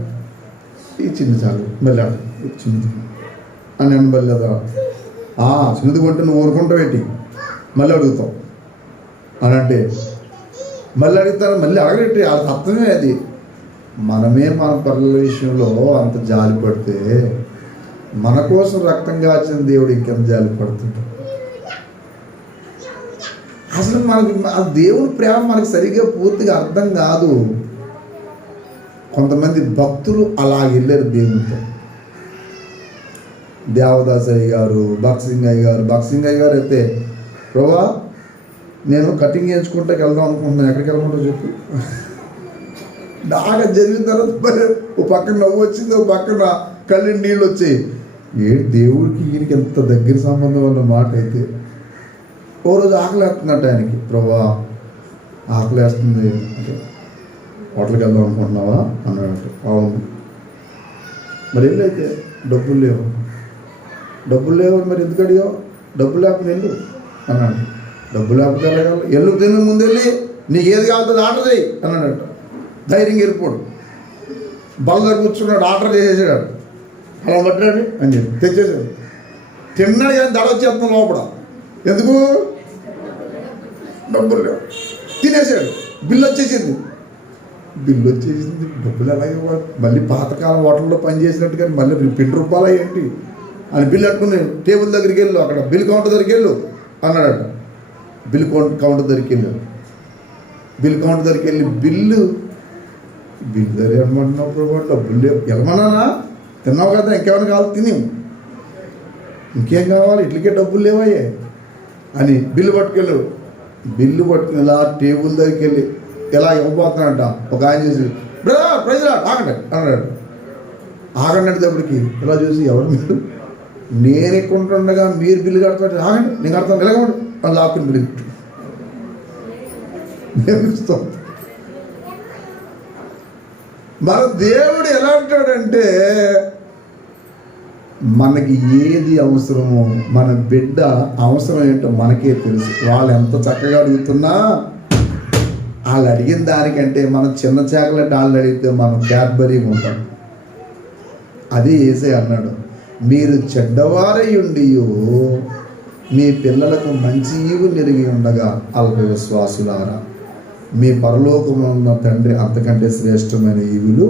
ఈ చిన్న చాలు మళ్ళీ చిన్నది అని నేను మళ్ళీ చిన్నది కొంటే నువ్వు ఊరుకుంటావు ఏంటి, మళ్ళీ అడుగుతావు అని అంటే మళ్ళీ అడుగుతారు. మళ్ళీ అడగట్టి వాళ్ళకి అర్థమే అది. మనమే మన పిల్లల విషయంలో అంత జాలి పడితే మన కోసం రక్తం కాచిన దేవుడు ఇంకెంత జాలి పడుతుంది. అసలు మనకి ఆ దేవుడి ప్రేమ మనకి సరిగ్గా పూర్తిగా అర్థం కాదు. కొంతమంది భక్తులు అలా వెళ్ళారు దేవునితో. దేవదాస్ అయ్య గారు, భక్సింగ్ అయ్య గారు అయితే ప్రభా నేను కటింగ్ చేయించుకుంటే వెళ్దాం అనుకుంటున్నాను, ఎక్కడికి వెళ్ళమంటావు చెప్పు. బాగా జరిగిన తర్వాత ఓ పక్కన నవ్వు వచ్చింది, ఓ పక్కన కళ్ళు నీళ్ళు వచ్చాయి. దేవుడికి ఈయనకి ఎంత దగ్గర సంబంధం అన్న మాట అయితే. ఓ రోజు ఆకలి వేస్తున్నట్టు ఆయనకి, ప్రభా ఆకలి వేస్తుంది అంటే హోటల్కి వెళ్దాం అనుకుంటున్నావా అన్నాడు. అవును. మరి వెళ్ళైతే డబ్బులు లేవు మరి ఎందుకు అడిగావు? డబ్బులు లేకపోతే వెళ్ళు అన్నాడు. డబ్బులు లేకపోతే వెళ్ళగలరు, ఎల్లు తిన్న ముందు వెళ్ళి నీకు ఏది కావాలో ఆర్డర్ చేయి అన్నాడట. ధైర్యంగా వెళ్ళిపోడు. బల్ల కూర్చున్నాడు, ఆర్డర్ చేసేసాడు. అలా పట్టాడు అని చెప్పి తెచ్చేసాడు. తిన్నాడు కానీ దడ వచ్చేస్తాం లోపల. ఎందుకు? డబ్బులు లేవు. తినేసాడు. బిల్లు వచ్చేసింది. డబ్బులు అలాగే మళ్ళీ పాతకాలం హోటల్లో పనిచేసినట్టు కానీ మళ్ళీ ₹2 ఏంటి అని బిల్లు కట్టుకుని టేబుల్ దగ్గరికి వెళ్ళు, అక్కడ బిల్ కౌంటర్ దగ్గరికి వెళ్ళు అన్నాడట. బిల్ కౌంటర్ దగ్గరికి వెళ్ళాడు. బిల్ కౌంటర్ దగ్గరికి వెళ్ళి బిల్లు దగ్గర ఏమంటున్నావు? డబ్బులు లేవు. వెళ్ళమన్నానా? తిన్నావు కదా, ఇంకేమైనా కావాలి తిని, ఇంకేం కావాలి, ఇట్లకే డబ్బులు లేవయ్యే అని బిల్లు పట్టుకుని ఇలా టేబుల్ దగ్గరికి వెళ్ళి ఎలా ఇవ్వబోతున్నాడంట. ఒక ఆయన చూసి ప్రైజ్ ఆగండి అన్నాడు. ఆగండి అనేటప్పటికి ఇలా చూసి ఎవరు మీరు, నేను ఎక్కుంటుండగా మీరు బిల్లు కడతాడు, ఆగండి నేను కడతాను ఎలాగండి అని లాక్కుని బిల్లు నేర్పిస్తాం. మన దేవుడు ఎలా అంటాడంటే మనకి ఏది అవసరమో, మన బిడ్డ అవసరం ఏంటో మనకే తెలుసు. వాళ్ళు ఎంత చక్కగా అడుగుతున్నా వాళ్ళు అడిగిన దానికంటే మనం చిన్న చాక్లెట్ వాళ్ళు అడిగితే మనం క్యాడ్బరీగా ఉంటాం. అది యేసయ్య అన్నాడు, మీరు చెడ్డవారై ఉండి మీ పిల్లలకు మంచి ఈవు నెరిగి ఉండగా అల్ప విశ్వాసులారా, మీ పరలోకమున ఉన్న తండ్రి అంతకంటే శ్రేష్టమైన ఈవులు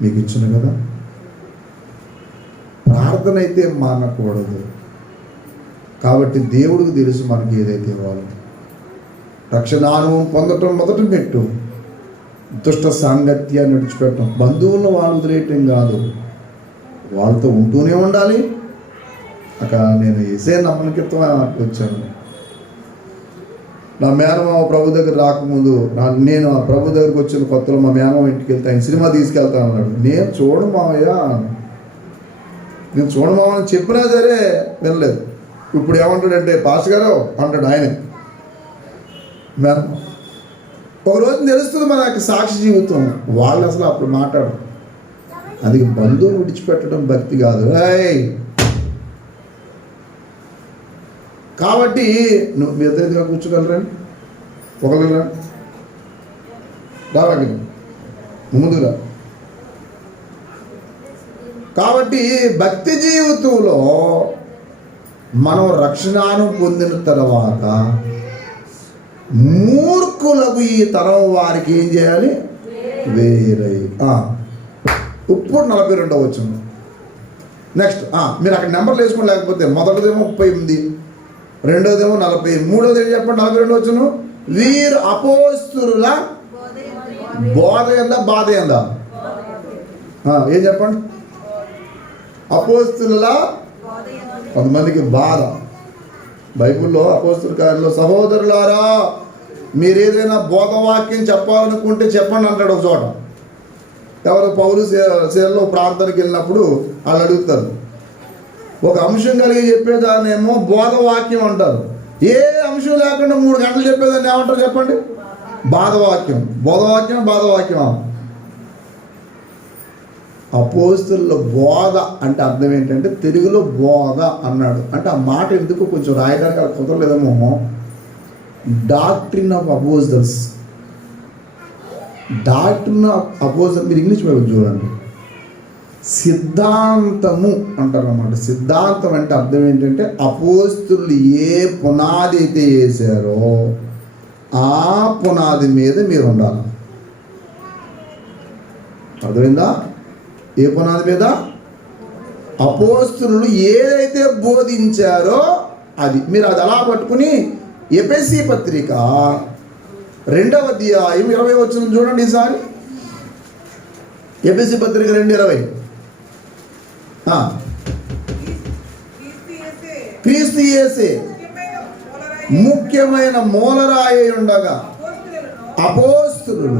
మీకు ఇచ్చును కదా. ప్రార్థన అయితే మానకూడదు. కాబట్టి దేవుడికి తెలుసు మనకి ఏదైతే ఇవ్వాలో. రక్షణ అనుభవం పొందటం మొదట పెట్టు, దుష్ట సాంగత్యాన్ని విడిచిపెట్టడం. బంధువులను వాళ్ళు వదిలేయటం కాదు, వాళ్ళతో ఉంటూనే ఉండాలి. అక్కడ నేను ఏసే నమ్మకత్వం వచ్చాను. నా మేనమామ ప్రభు దగ్గర రాకముందు నేను ఆ ప్రభు దగ్గరికి వచ్చిన కొత్తలో మా మేనమామ ఇంటికి వెళ్తే ఆయన సినిమా తీసుకెళ్తాను అన్నాడు. నేను చూడను మావయ్య, నేను చూడమామని చెప్పినా సరే వినలేదు. ఇప్పుడు ఏమంటాడంటే పాస్ గారు అంటాడు. ఆయన మేనమామ. ఒక రోజు తెలుస్తుంది మన యొక్క సాక్షి జీవితం. వాళ్ళు అసలు అప్పుడు మాట్లాడరు. అది బంధువులు విడిచిపెట్టడం భక్తి కాదు. కాబట్టి నువ్వు మీ ఎదురుగా కూర్చోగలరండి, ఒకరు రావండి ముందుగా. కాబట్టి భక్తి జీవితంలో మనం రక్షణను పొందిన తర్వాత మూర్ఖులకు ఈ తరం వారికి ఏం చేయాలి? వేరే. ఇప్పుడు 42వ వచనం. నెక్స్ట్ మీరు అక్కడ నెంబర్లు వేసుకుని, లేకపోతే మొదటిదేమో 38, రెండోదేమో 40, మూడోది ఏం చెప్పండి? 42వ వచనం. వీరు అపోస్తులుల బోధ ఎందా బాధ ఎందా? ఏం చెప్పండి? అపోస్తులుల కొంతమందికి బాధ. బైబిల్లో అపోస్తుల కార్యంలో సహోదరులారా మీరు ఏదైనా బోధవాక్యం చెప్పాలనుకుంటే చెప్పండి అంటాడు ఒక చోట. ఎవరు? పౌలు సేవలో ప్రాంతానికి వెళ్ళినప్పుడు వాళ్ళు అడుగుతారు. ఒక అంశం కలిగి చెప్పేదాన్నేమో బోధవాక్యం అంటారు. ఏ అంశం లేకుండా 3 గంటలు చెప్పేదాన్ని ఏమంటారు చెప్పండి? బాధవాక్యం. బోధవాక్యం, బాధవాక్యం. అపోస్తుల బోధ అంటే అర్థం ఏంటంటే తెలుగులో బోధ అన్నాడు అంటే ఆ మాట ఎందుకు కొంచెం రాయడానికి అలా కుదరలేదేమో. Doctrine of appositionals. Doctrine of appositional మీరు ఇంగ్లీష్ బైబిల్ చూడండి. సిద్ధాంతము అంటారు అన్నమాట. సిద్ధాంతం అంటే అర్థం ఏంటంటే అపోస్తులు ఏ పునాది అయితే వేసారో ఆ పునాది మీద మీరు ఉండాలి. అర్థమైందా? ఏ పునాది మీద? అపోస్తులు ఏదైతే బోధించారో అది మీరు అది అలా పట్టుకుని ఎఫెసీ పత్రిక 2వ అధ్యాయం 20 వచనం చూడండి ఈసారి. ఎఫెసీ పత్రిక 2:20. క్రీస్తు యేసే ముఖ్యమైన మూలరాయి ఉండగా అపోస్తులు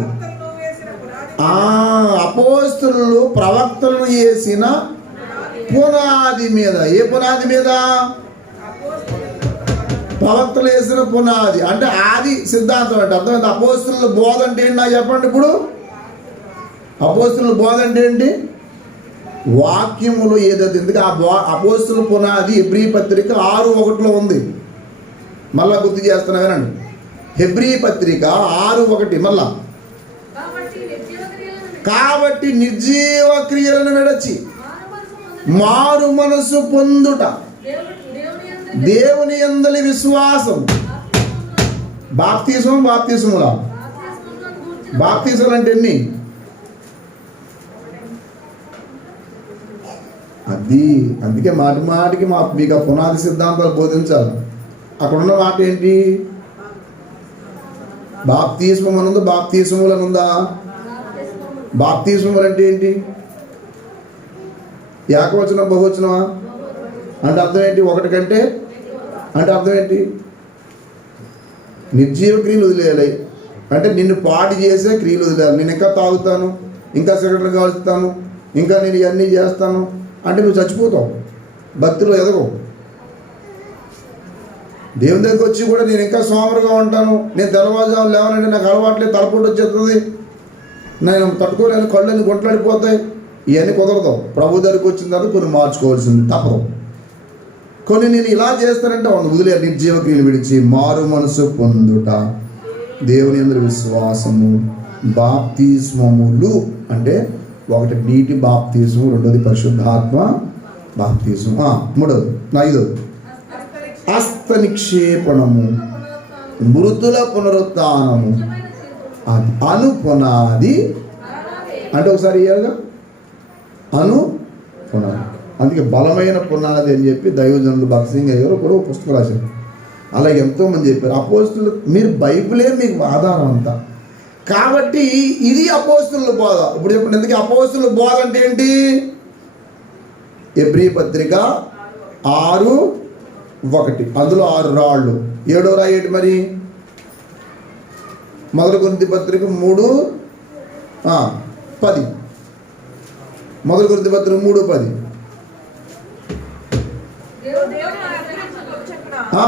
ప్రవక్తలను వేసిన పునాది మీద. ఏ పునాది మీద? ప్రవక్తలు వేసిన పునాది అంటే ఆది సిద్ధాంతం అంటే అర్థమైంది. అపోస్తుల బోధ అంటే ఏంటి నాకు చెప్పండి. ఇప్పుడు అపోస్తుల బోధ అంటే ఏంటి? వాక్యములు ఏదైతే ఎందుకు అపోస్తుల పునాది హెబ్రీ పత్రిక 6:1 ఉంది. మళ్ళా గుర్తు చేస్తున్నా వినండి. హెబ్రీ పత్రిక 6:1 మళ్ళా. కాబట్టి నిర్జీవ క్రియలను విడచి మారు మనసు పొందుట దేవుని యందలి విశ్వాసం. బాప్తిజములా బాప్తిజములు అంటే ఎన్ని? అది అందుకే మాటికి మీకు ఆ పునాది సిద్ధాంతాలు బోధించాలి. అక్కడ ఉన్న మాట ఏంటి? బాప్తిజం అని ఉందా? బాప్తిజములు అని ఉందా? బాప్తిజములు అంటే ఏంటి? ఏకవచనం బహువచనమా? అంటే అర్థం ఏంటి? ఒకటి కంటే అంటే అర్థం ఏంటి? నిర్జీవ క్రియలు వదిలేయాలి అంటే నిన్ను పాడు చేసే క్రియలు వదిలేయాలి. నేను ఇంకా తాగుతాను, ఇంకా సిగరెట్లు కాలుస్తాను, ఇంకా నేను ఇవన్నీ చేస్తాను అంటే నువ్వు చచ్చిపోతావు, భక్తిలో ఎదగవు. దేవుని దగ్గరికి వచ్చి కూడా నేను ఇంకా సోమరుగా ఉంటాను, నేను తెల్లవారుజాము లేవనంటే నాకు అలవాట్లేదు, తలపోటు వచ్చేస్తుంది, నేను తట్టుకోలేను, కళ్ళని గుంటలాడిపోతాయి, ఇవన్నీ కుదరదు. ప్రభు దగ్గరికి వచ్చిన తర్వాత కొన్ని మార్చుకోవాల్సింది తప్పదు. కొన్ని నేను ఇలా చేస్తానంటే వదిలే నిర్జీవ క్రియలు విడిచి మారు మనసు పొందుట దేవుని యందు విశ్వాసము బాప్తిస్మములు అంటే ఒకటి నీటి బాప్తిజము, రెండోది పరిశుద్ధాత్మ బాప్తిజము, మూడోది 5 హస్త నిక్షేపణము, మృతుల పునరుత్థానము, అది అను పునాది అంటే ఒకసారి ఇయ్యాలిగా అను పునాది. అందుకే బలమైన పునాది అని చెప్పి దైవజనులు భగత్ సింగ్ గారు కూడా పుస్తకం రాశారు. అలాగే ఎంతోమంది చెప్పారు. అపోస్తులు మీరు బైబిలే మీకు ఆధారం అంతా. కాబట్టి ఇది అపోస్తుల బోధ. ఇప్పుడు చెప్పండి, ఎందుకు అపోస్తుల బోధ అంటే ఏంటి? హెబ్రీ పత్రిక 6:1 అందులో 6 రాళ్ళు. 7వ రాయి ఏంటి మరి? మొదటి కొరింథీ పత్రిక 3:10 మొదటి కొరింథీ పత్రిక 3:10 ఆ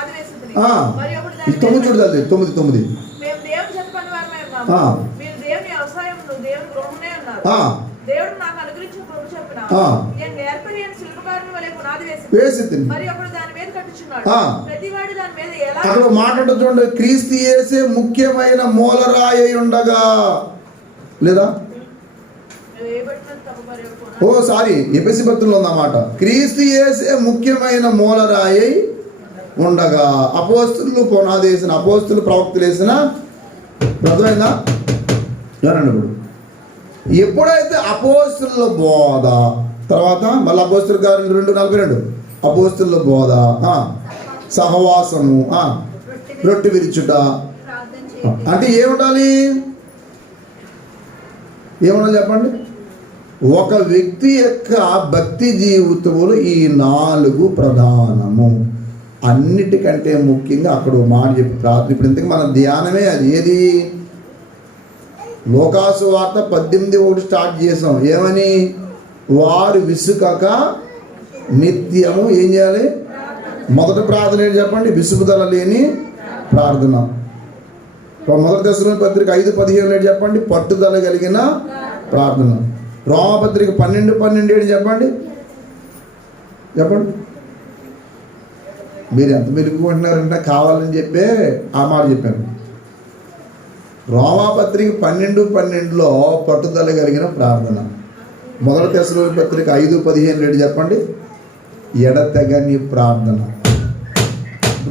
పునాది వేసితిని. ఆ, మరి ఒకడు ఈ దాని 9 మీద చూడాలి, 9. మేము దేవుని చేత పనివారమై ఆ. ఉన్నాము. మీరు దేవుని వ్యవసాయమును దేవుని గృహమునే ఉన్నారు. ఆ, దేవుడు నాకు అనుగ్రహించిన కృప చొప్పున ఆ. నేను నేర్పరియని శిల్పకారుని వలె పునాది వేసితిని. మరి ఒకడు దాని మీద కట్టుచున్నాడు. ఆ. ప్రతివాడు దాని మీద ఎలా అక్కడ మాట్లాడుతూ చూడండి, క్రీస్తు యేసే ముఖ్యమైన మూలరాయి అయి ఉండగా, లేదా వేయబడినది తప్ప మరి ఒక పునాది. ఓ సారీ, ఎఫెసీ పత్రికలో ఉందన్నమాట. క్రీస్తు యేసే ముఖ్యమైన మూలరాయి అయి ఉండగా, అపోస్తులు పునాది వేసిన, అపోస్తులు ప్రవక్తలు వేసిన, అర్థమైందా? ఏనండి ఇప్పుడు ఎప్పుడైతే అపోస్తుల బోధ తర్వాత మళ్ళీ అపోస్తుల గారు 2:42 అపోస్తుల బోధ, సహవాసము, రొట్టె విరుచుట, అంటే ఏముండాలి? ఏముండాలి చెప్పండి? ఒక వ్యక్తి యొక్క భక్తి జీవితంలో ఈ 4 ప్రధానము. అన్నిటికంటే ముఖ్యంగా అక్కడ మాట చెప్పి ప్రార్థన. ఇప్పుడు ఇంతకు మన ధ్యానమే అది. ఏది? లోకాసు వార్త 18:1 స్టార్ట్ చేసాం. ఏమని? వారు విసుకక నిత్యము ఏం చేయాలి? మొదటి ప్రార్థన ఏంటి చెప్పండి? విసుగుదల లేని ప్రార్థన. మొదటి దశలోని పత్రిక 5:15 ఏంటి చెప్పండి? పట్టుదల కలిగిన ప్రార్థన. రోమపత్రిక 12:12 ఏంటి చెప్పండి? చెప్పండి. మీరు ఎంత మెలుగుకుంటున్నారంటే కావాలని చెప్పే ఆ మాట చెప్పాను. రోమాపత్రిక 12:12లో పట్టుదల కలిగిన ప్రార్థన. మొదటి దశలోని పత్రిక 5:15 ఏంటి చెప్పండి? ఎడతెగని ప్రార్థన.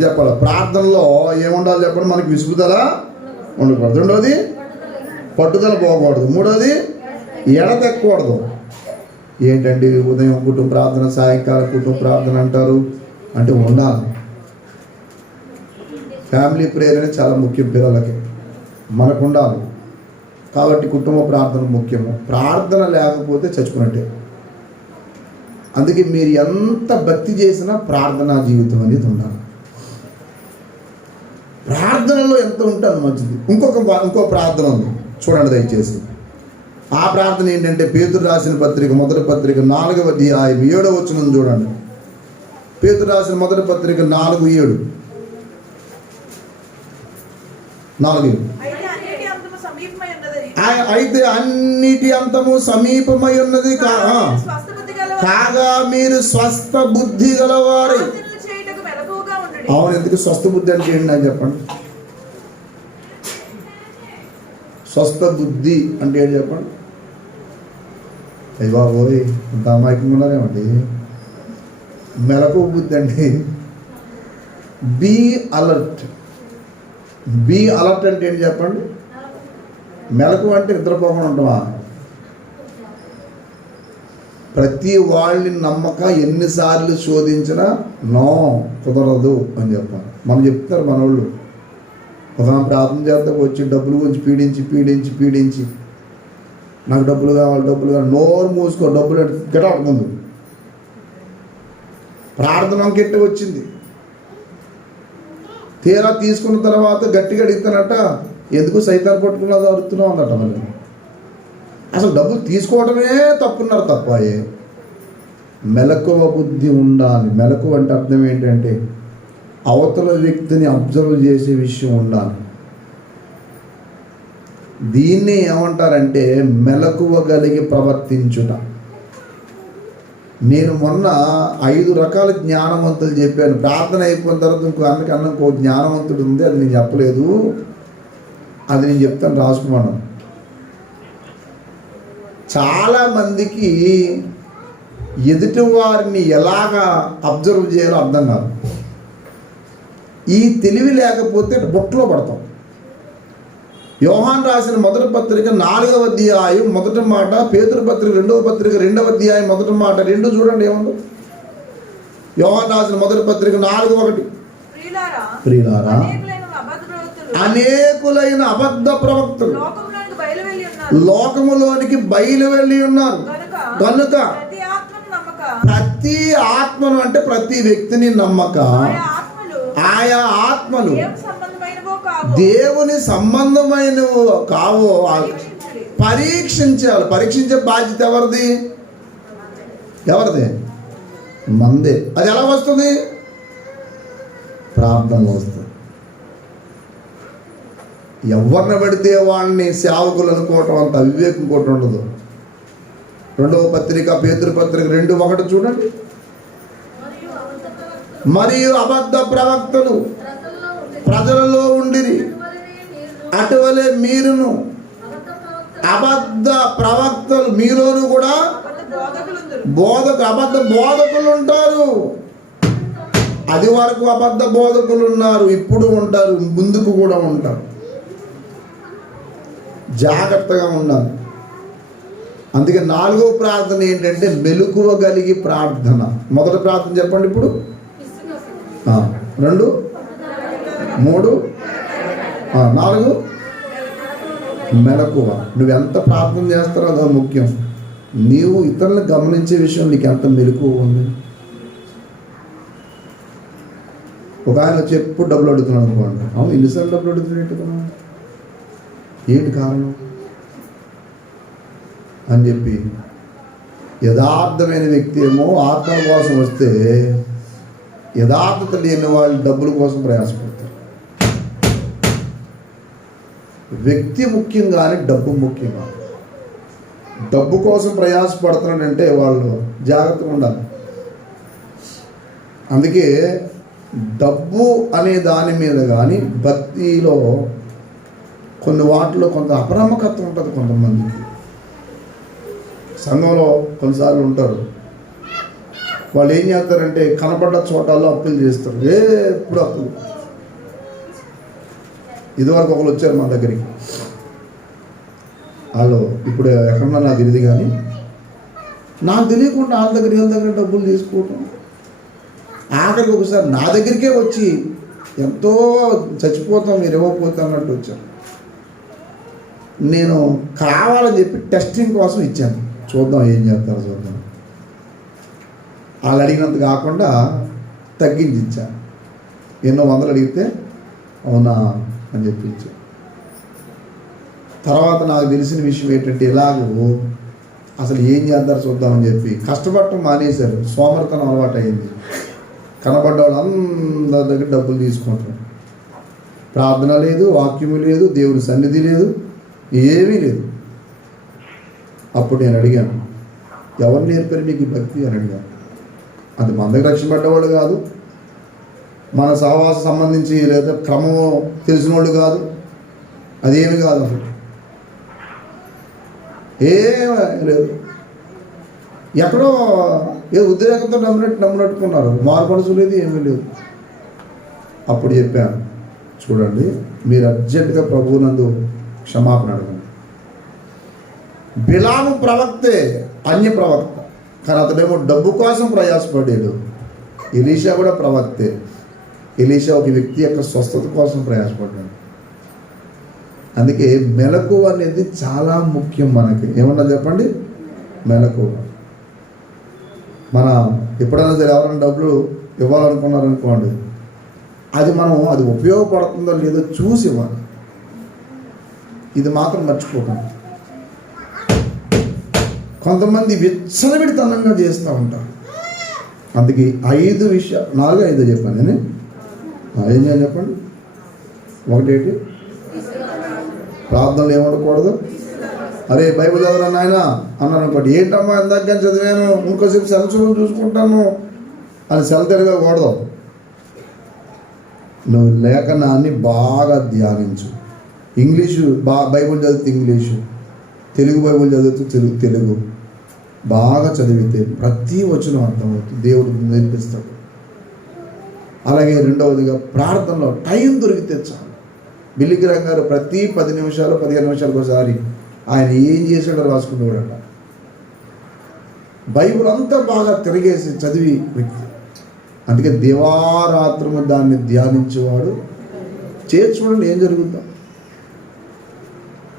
చెప్పాలి. ప్రార్థనలో ఏముండాలి చెప్పండి? మనకి విసుగుదల ఉండకూడదు. రెండోది పట్టుదల పోకూడదు. మూడోది ఎడతెక్కకూడదు. ఏంటండి ఉదయం కుటుంబ ప్రార్థన, సాయంకాలం కుటుంబ ప్రార్థన అంటారు అంటే ఉండాలి. ఫ్యామిలీ ప్రేయర్ అనేది చాలా ముఖ్యం. పిల్లలకి మనకు ఉండాలి. కాబట్టి కుటుంబ ప్రార్థన ముఖ్యము. ప్రార్థన లేకపోతే చచ్చిపోయినట్టే. అందుకే మీరు ఎంత భక్తి చేసినా ప్రార్థనా జీవితం అనేది ఉండాలి. ప్రార్థనలో ఎంత ఉంటుంది మంచిది. ఇంకో ప్రార్థన ఉంది, చూడండి దయచేసి. ఆ ప్రార్థన ఏంటంటే పేతురు రాసిన పత్రిక, మొదటి పత్రిక 4వ అధ్యాయం 7వ వచనం చూడండి. పేతురు రాసిన మొదటి పత్రిక 4:7. అయితే అన్నిటి అంతము సమీపమై ఉన్నది కాగా మీరు స్వస్థ బుద్ధి గలవారై. అవును, ఎందుకు స్వస్థ బుద్ధి అంటే ఏంటి నాకు చెప్పండి? స్వస్థ బుద్ధి అంటే ఏంటి చెప్పండి? అయ్య బాబోయ్, ఇంత అమాయకంగా ఉన్నారేమండి. మెలకు బుద్ధి అండి. Be alert. బీ అలర్ట్ అంటే ఏంటి చెప్పండి? మెలకు అంటే నిద్రపోకుండా ఉంటామా? ప్రతి వాళ్ళని నమ్మక ఎన్నిసార్లు శోధించినా నో కుదరదు అని చెప్పాలి. మనం చెప్తున్నారు మన వాళ్ళు. ప్రధాన ప్రార్థన చేస్తే వచ్చి డబ్బులు గురించి పీడించి నాకు డబ్బులు కావాలి, నోరు మూసుకో, డబ్బులు గెటౌట్ ముందు. ప్రార్థన అంకెట్టి వచ్చింది. తీరా తీసుకున్న తర్వాత గట్టిగా అడుగుతానట, ఎందుకు సైతాన్ని పట్టుకున్నదో అడుగుతున్నావు అందట. మళ్ళీ అసలు డబ్బులు తీసుకోవడమే తప్పున్నారు తప్ప. మెలకువ బుద్ధి ఉండాలి. మెలకువ అంటే అర్థం ఏంటంటే అవతల వ్యక్తిని అబ్జర్వ్ చేసే విషయం ఉండాలి. దీన్ని ఏమంటారంటే మెలకువ కలిగి ప్రవర్తించుట. నేను మొన్న 5 రకాల జ్ఞానవంతులు చెప్పాను. ప్రార్థన అయిపోయిన తర్వాత ఇంకో జ్ఞానవంతుడు ఉంది, అది నేను చెప్పలేదు. అది నేను చెప్తాను, రాసుకున్నాను. చాలామందికి ఎదుటి వారిని ఎలాగా అబ్జర్వ్ చేయాలో అర్థం కాదు. ఈ తెలివి లేకపోతే బుట్టలో పడతాం. యోహాన్ రాసిన మొదటి పత్రిక 4వ అధ్యాయం మొదటి మాట, పేతురు పత్రిక 2వ పత్రిక 2వ అధ్యాయం మొదటి మాట 2 చూడండి ఏముందో. యోహాన్ రాసిన మొదటి పత్రిక 4:1. ప్రియులారా, అనేకులైన అబద్ధ ప్రవక్తలు లోకములోనికి బయలు వెళ్ళి ఉన్నారు కనుక ప్రతి ఆత్మను అంటే ప్రతి వ్యక్తిని నమ్మక ఆయా ఆత్మలు దేవుని సంబంధమైనవి కావో పరీక్షించాలి. పరీక్షించే బాధ్యత ఎవరిది? మందే. అది ఎలా వస్తుంది? ప్రార్థనలు వస్తాయి. ఎవరిని పడితే వాళ్ళని సేవకులు అనుకోవటం అంత అవివేకం కూడా ఉండదు. 2వ పత్రిక పేతురు పత్రిక 2:1 చూడండి. మరియు అబద్ధ ప్రవక్తలు ప్రజలలో ఉండిరి, అటువలే మీరును అబద్ధ ప్రవక్తలు, మీలోను కూడా అబద్ధ బోధకులు ఉంటారు. అది వరకు అబద్ధ బోధకులు ఉన్నారు, ఇప్పుడు ఉంటారు, ముందుకు కూడా ఉంటారు. జాగ్రత్తగా ఉండాలి. అందుకే 4వ ప్రార్థన ఏంటంటే మెలకువ కలిగి ప్రార్థన. మొదటి ప్రార్థన చెప్పండి ఇప్పుడు. 2, 3, 4 మెలకువ. నువ్వు ఎంత ప్రార్థన చేస్తారో అదో ముఖ్యం. నీవు ఇతరులను గమనించే విషయం నీకు ఎంత మెలకువ ఉంది. ఒక ఆయన వచ్చి ఎప్పుడు డబ్బులు అడుగుతున్నాడు అనుకోండి. అవును, ఎన్నిసార్లు డబ్బులు అడుగుతున్నట్టు, ఏంటి కారణం అని చెప్పి, యథార్థమైన వ్యక్తి ఏమో ఆత్మ కోసం వస్తే యథార్థత లేని వాళ్ళు డబ్బుల కోసం ప్రయాసపడతారు. వ్యక్తి ముఖ్యం కానీ డబ్బు ముఖ్యం కాదు. డబ్బు కోసం ప్రయాసపడుతున్నాడంటే వాళ్ళు జాగ్రత్తగా ఉండాలి. అందుకే డబ్బు అనే దాని మీద కానీ భక్తిలో కొన్ని వాటిలో కొంత అపనమ్మకత్వం ఉంటుంది. కొంతమందికి సంఘంలో కొన్నిసార్లు ఉంటారు, వాళ్ళు ఏం చేస్తారంటే కనబడ్డ చోటాల్లో అప్పులు చేస్తారు. ఎప్పుడు అప్పులు. ఇదివరకు ఒకరు వచ్చారు మా దగ్గరికి. వాళ్ళు ఇప్పుడు ఎక్కడన్నా నాకు తెలియదు కానీ నాకు తెలియకుండా వాళ్ళ దగ్గర డబ్బులు తీసుకోవటం, ఆఖరికి ఒకసారి నా దగ్గరికే వచ్చి ఎంతో చచ్చిపోతాం మీరు ఇవ్వకపోతాం అన్నట్టు వచ్చారు. నేను కావాలని చెప్పి టెస్టింగ్ కోసం ఇచ్చాను, చూద్దాం ఏం చేస్తారో చూద్దాం. వాళ్ళు అడిగినంత కాకుండా తగ్గించి ఇచ్చాను. ఎన్నో వందలు అడిగితే అవునా అని చెప్పి ఇచ్చాను. తర్వాత నాకు తెలిసిన విషయం ఏంటంటే ఇలాగూ అసలు ఏం చేద్దారో చూద్దామని చెప్పి కష్టపడటం మానేశారు. సోమరితనం అలవాటు అయింది. కనబడ్డ వాళ్ళు అందరి దగ్గర డబ్బులు తీసుకుంటారు. ప్రార్థన లేదు, వాక్యము లేదు, దేవుని సన్నిధి లేదు, ఏమీ లేదు. అప్పుడు నేను అడిగాను, ఎవరు నేర్పారు మీకు ఈ భక్తి అని అడిగాను. అది మన దగ్గర రక్షింపడ్డవాళ్ళు కాదు, మన సహవాసం సంబంధించి లేదా క్రమము తెలిసిన వాళ్ళు కాదు, అదేమి కాదు, అసలు ఏమీ లేదు. ఎక్కడో ఏదో ఉద్రేకంతో నమ్మునట్టుకున్నారు. మారు మనసు లేదు, ఏమీ లేదు. అప్పుడు చెప్పాను, చూడండి మీరు అర్జెంటుగా ప్రభువునందు క్షమాపణ అడగండి. బిలాము ప్రవక్తే, అన్య ప్రవక్త, కానీ అతడేమో డబ్బు కోసం ప్రయాసపడాడు. ఎలీషా కూడా ప్రవక్తే. ఎలీషా ఒక వ్యక్తి యొక్క స్వస్థత కోసం ప్రయాసపడ్డాడు. అందుకే మెలకువ అనేది చాలా ముఖ్యం మనకి. ఏమన్నా చెప్పండి, మెలకువ. మన ఎప్పుడైనా సరే ఎవరైనా డబ్బులు ఇవ్వాలనుకున్నారనుకోండి, అది ఉపయోగపడుతుందో లేదో చూసి ఇవ్వాలి. ఇది మాత్రం మర్చిపోకండి. కొంతమంది విచ్చలవిడితనంగా చేస్తూ ఉంటారు. అందుకే 5 విషయాలు, 4, 5 చెప్పాను నేను. ఏం చేయాలి చెప్పండి. 1 ప్రార్థనలు ఏమనకూడదు. అరే బైబిల్ చదవరా నాయన అన్నాను అనుకోండి, ఏంటమ్మా ఇందాక చదివాను, ఇంకోసేపు సెలవులు చూసుకుంటాను అని సెల తిరగకూడదు. నువ్వు లేఖనాన్ని బాగా ధ్యానించు. ఇంగ్లీషు బైబిల్ చదివితే ఇంగ్లీషు, తెలుగు బైబిల్ చదివితే తెలుగు బాగా చదివితే ప్రతి వచనం అర్థమవుతుంది, దేవుడు నేర్పిస్తాడు. అలాగే 2వదిగా ప్రార్థనలో టైం దొరికితే చాలు. బిల్లిగ్రామ్ గారు ప్రతి 10 నిమిషాలు 15 నిమిషాలకు ఒకసారి ఆయన ఏం చేశాడో రాసుకునేవాడట. బైబిల్ అంతా బాగా తిరిగేసి చదివి వ్యక్తి. అందుకే దివారాత్రము దాన్ని ధ్యానించేవాడు. చేసి చూడండి ఏం జరుగుతుందో.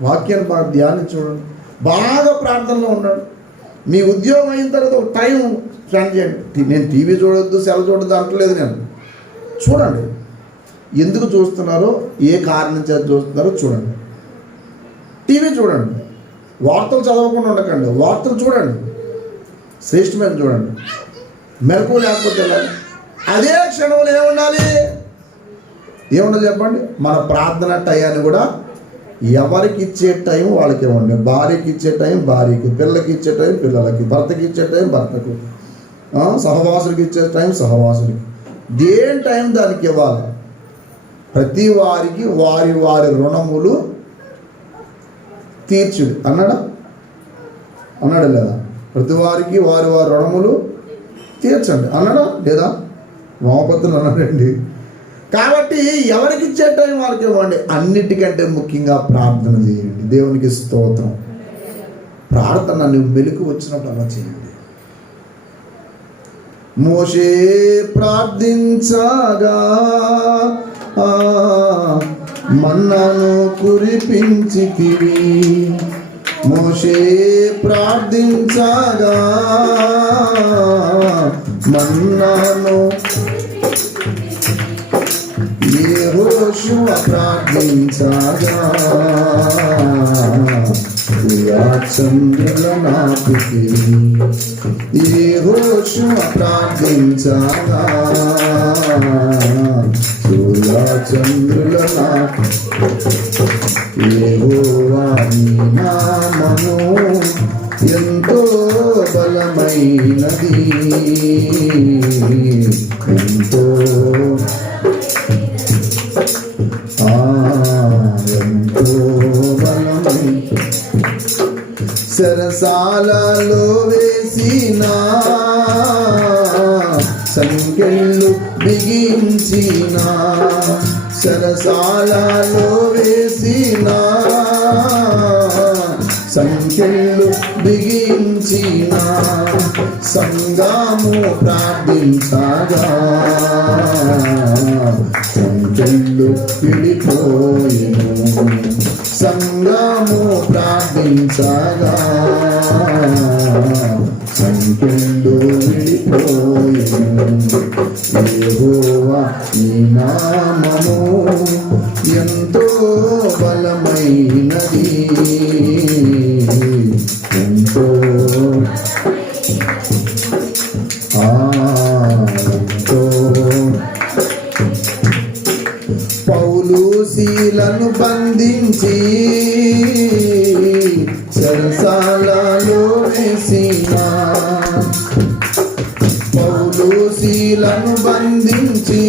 వాక్యాన్ని బాగా ధ్యానించి చూడండి. బాగా ప్రార్థనలో ఉన్నాడు. మీ ఉద్యోగం అయిన తర్వాత ఒక టైం స్పెండ్ చేయండి. నేను టీవీ చూడొద్దు, సెల్ చూడొద్దు అంటలేదు నేను. చూడండి ఎందుకు చూస్తున్నారో, ఏ కారణం చేత చూస్తున్నారో చూడండి. టీవీ చూడండి, వార్తలు చదవకుండా ఉండకండి, వార్తలు చూడండి, శ్రేష్టమైన చూడండి. మెలకు లేకపోతే అదే క్షణంలో ఏముండాలి, ఏమన్నా చెప్పండి, మన ప్రార్థన టయాన్ని కూడా ఎవరికి ఇచ్చే టైం వాళ్ళకి ఇవ్వండి. భార్యకి ఇచ్చే టైం భార్యకి, పిల్లకి ఇచ్చే టైం పిల్లలకి, భర్తకి ఇచ్చే టైం భర్తకు, సహవాసులకి ఇచ్చే టైం సహవాసులకి. దేని టైం దానికి ఇవ్వాలి. ప్రతి వారికి వారి వారి రుణములు తీర్చుడు అన్నాడా లేదా? ప్రతి వారికి వారి వారి రుణములు తీర్చండి అన్నాడా లేదా? మహాపత్రులు అన్నాడండి. కాబట్టి ఎవరికి ఇచ్చే టైం వాళ్ళకి ఇవ్వండి. అన్నిటికంటే ముఖ్యంగా ప్రార్థన చేయండి. దేవునికి స్తోత్రం. ప్రార్థన నువ్వు మెలకు వచ్చినప్పుడు అలా చేయండి. మోషే ప్రార్థించగా మన్నాను కురిపించితివి. మోషే ప్రార్థించగా మన్నాను, యెహోషువ ప్రార్థించగా చంద్రుల నాపితివి. యెహోషువ ప్రార్థించగా చంద్రుల నాపి. యెహోవా నీ నామము ఎంతో బలమైనది, ఎంతో ఎంతో బలమై. సరసాలలో వేసిన సంకెళ్ళు బిగించిన, సరసాలలో వేసిన సంకెళ్ళు బిగించిన సంగము ప్రార్థించగా సంకెళ్ళు విడిపోయెను. సంగము ప్రార్థించగా సంకెళ్ళు విడిపోయెను. యెహోవా నీ నామము ఎంతో బలమైనది, ఎంతో ఎంతో. పౌలు శీలను బంధించి చెరసాలలో వేసిన, పౌలు శీలను బంధించి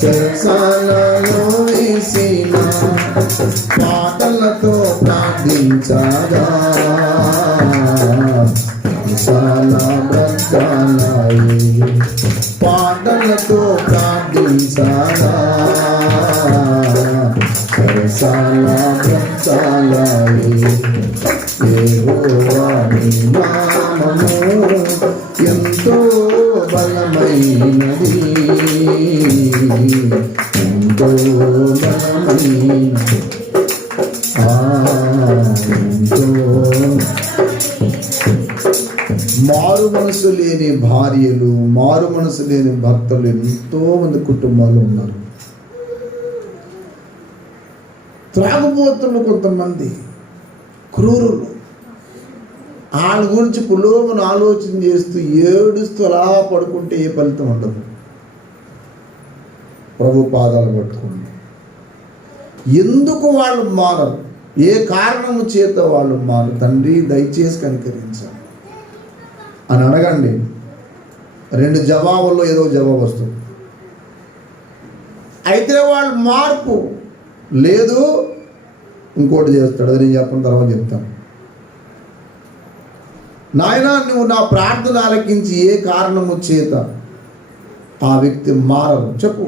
చెరసాలలో వేసిన, పాటలతో ప్రార్థించగా చాలా బ్రతాలాయి. పాటలతో ప్రార్థించగా చాలా బ్రతాలాయి. యెహోవా నీ నామము ఎంతో బలమైనది, ఎంతో బలమైనది, ఎంతో. మారు మనసు లేని భార్యలు, మారు మనసు లేని భర్తలు ఎంతో మంది కుటుంబాలు ఉన్నారు. త్రాగుబోతులు కొంతమంది, క్రూరులు. వాళ్ళ గురించి పులోమను ఆలోచన చేస్తూ ఏడుస్తూ అలా పడుకుంటే ఏ ఫలితం ఉండదు. ప్రభు పాదాలు పట్టుకోండి. ఎందుకు వాళ్ళు మారరు? ఏ కారణము చేత వాళ్ళు మారు? తండ్రి దయచేసి కనికరించాలి అని అడగండి. 2 జవాబుల్లో ఏదో జవాబు వస్తుంది. అయితే వాళ్ళు మార్పు లేదు, ఇంకోటి చేస్తాడు. అది నేను చెప్పిన తర్వాత చెప్తాను. నాయనా నువ్వు నా ప్రార్థన ఆలకించి ఏ కారణము చేత ఆ వ్యక్తి మారరు చెప్పు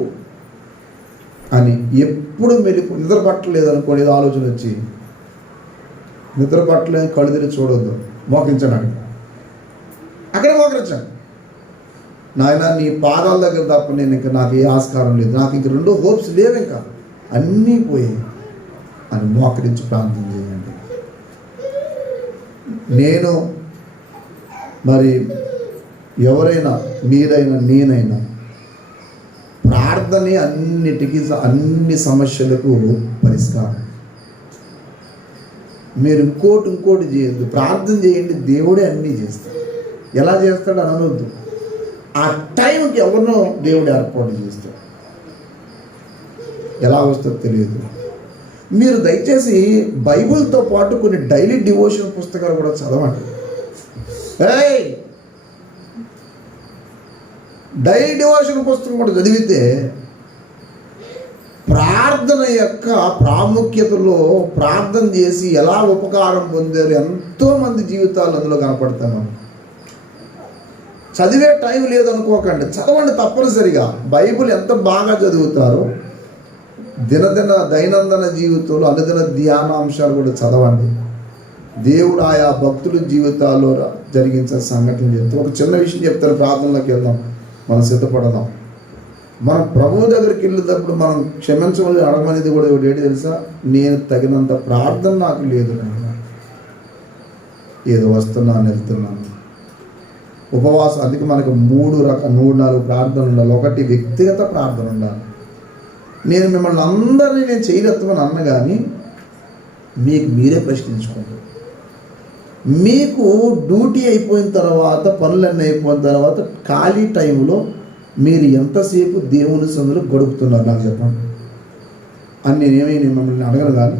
అని ఎప్పుడు మెలుపు. నిద్ర పట్టలేదు అనుకోండి, ఏదో ఆలోచన వచ్చి నిద్ర పట్టలేదు, కళ్ళు తెరిచి చూడొద్దు, మోకించండి. అక్కడే మోకరించండి. నాయన నీ పాదాల దగ్గర తప్ప నేను ఇంకా నాకు ఏ ఆస్కారం లేదు, నాకు ఇంక 2 హోప్స్ లేవు, ఇంకా అన్నీ పోయాయి అని మోకరించి ప్రార్థన చేయండి. నేను మరి ఎవరైనా, మీరైనా, నేనైనా ప్రార్థనే అన్నిటికీ, అన్ని సమస్యలకు పరిష్కారం. మీరు ఇంకోటి చేయొద్దు, ప్రార్థన చేయండి, దేవుడే అన్నీ చేస్తాడు. ఎలా చేస్తాడు అని అనొద్దు. ఆ టైంకి ఎవరినో దేవుడు ఏర్పాటు చేస్తాడు. ఎలా వస్తుందో తెలియదు. మీరు దయచేసి బైబిల్తో పాటు కొన్ని డైలీ డివోషన్ పుస్తకాలు కూడా చదవండి. డైలీ డివోషన్ పుస్తకం కూడా చదివితే ప్రార్థన యొక్క ప్రాముఖ్యతలో ప్రార్థన చేసి ఎలా ఉపకారం పొందారు ఎంతోమంది జీవితాలు అందులో కనపడతాం. చదివే టైం లేదనుకోకండి, చదవండి తప్పనిసరిగా. బైబిల్ ఎంత బాగా చదువుతారో దైనందిన జీవితంలో అనుదిన ధ్యానాంశాలు కూడా చదవండి. దేవుడు ఆయా భక్తుల జీవితాల్లో జరిగించిన సంఘటనలు చెప్తాం. ఒక చిన్న విషయం చెప్తారు, ప్రార్థనలోకి వెళ్దాం, మనం సిద్ధపడదాం. మనం ప్రభువు దగ్గరికి వెళ్ళేటప్పుడు మనం క్షమించమని అడగమనేది కూడా ఏంటి తెలుసా? నేను తగినంత ప్రార్థన నాకు లేదు, ఏదో వస్తున్నాను వెళ్తున్నాను. ఉపవాసం అందుకే మనకు 3-4 ప్రార్థనలు ఉండాలి. ఒకటి వ్యక్తిగత ప్రార్థన ఉండాలి. నేను మిమ్మల్ని అందరినీ నేను చేయలేస్తామని అన్న కానీ మీకు మీరే ప్రశ్నించుకోండి. మీకు డ్యూటీ అయిపోయిన తర్వాత, పనులన్నీ అయిపోయిన తర్వాత ఖాళీ టైంలో మీరు ఎంతసేపు దేవుని సందులో గడుపుతున్నారు నాకు చెప్పండి. అని నేనేమీ మిమ్మల్ని అడగను కానీ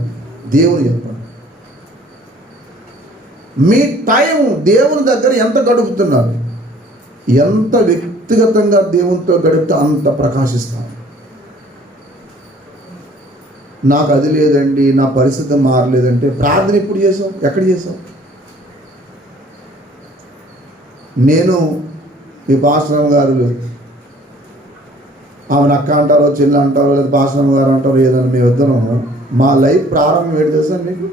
దేవుని చెప్పండి. మీ టైం దేవుని దగ్గర ఎంత గడుపుతున్నారు? ఎంత వ్యక్తిగతంగా దేవునితో గడిపితే అంత ప్రకాశిస్తాను. నాకు అది లేదండి, నా పరిస్థితి మారలేదంటే ప్రార్థన ఎప్పుడు చేసాం? ఎక్కడ చేసాం? నేను ఈ పాశ్రమ గారు, ఆమెను అక్క అంటారో చెల్లి అంటారో లేదా పాశ్రమ గారు అంటారో ఏదైనా మేము ఇద్దరం, మా లైఫ్ ప్రారంభం ఏంటి తెలుసా మీకు?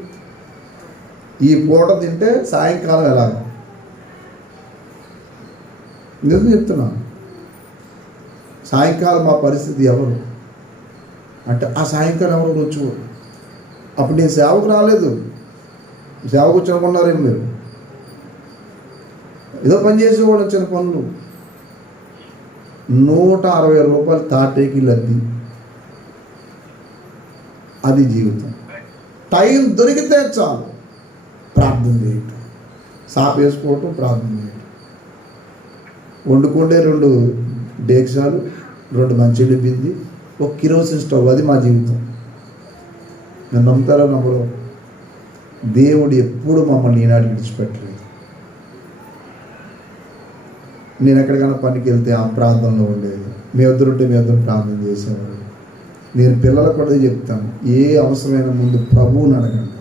ఈ పూట తింటే సాయంకాలం ఎలాగ? నిజం చెప్తున్నాను. సాయంకాలం మా పరిస్థితి ఎవరు అంటే ఆ సాయంకాలం ఎవరు వచ్చేవారు. అప్పుడు నేను సేవకు రాలేదు, సేవకు వచ్చి అనుకున్నారేమో మీరు. ఏదో పని చేసేవాడు, చిన్న పనులు. 160 రూపాయలు తాటేకి లద్ది. అది జీవితం. టైం దొరికితే చాలు ప్రార్థన చేయటం, సాపేసుకోవటం, ప్రార్థన చేయటం. వండుకుంటే 2 డేక్షాలు, 2 మంచినీళ్ళు బింది, 1 కిరోసిన్ స్టవ్. అది మా జీవితం. నేను నమ్ముతారో నమ్మడం, దేవుడు ఎప్పుడు మమ్మల్ని ఈనాడు విడిచిపెట్టలేదు. నేను ఎక్కడికైనా పనికి వెళ్తే ఆ ప్రార్థనలో ఉండేది. మీ వద్దరుంటే మీ వద్దరు ప్రార్థన చేసేవాడు. నేను పిల్లలకు కూడా చెప్తాను, ఏ అవసరమైన ముందు ప్రభువుని అడగండి,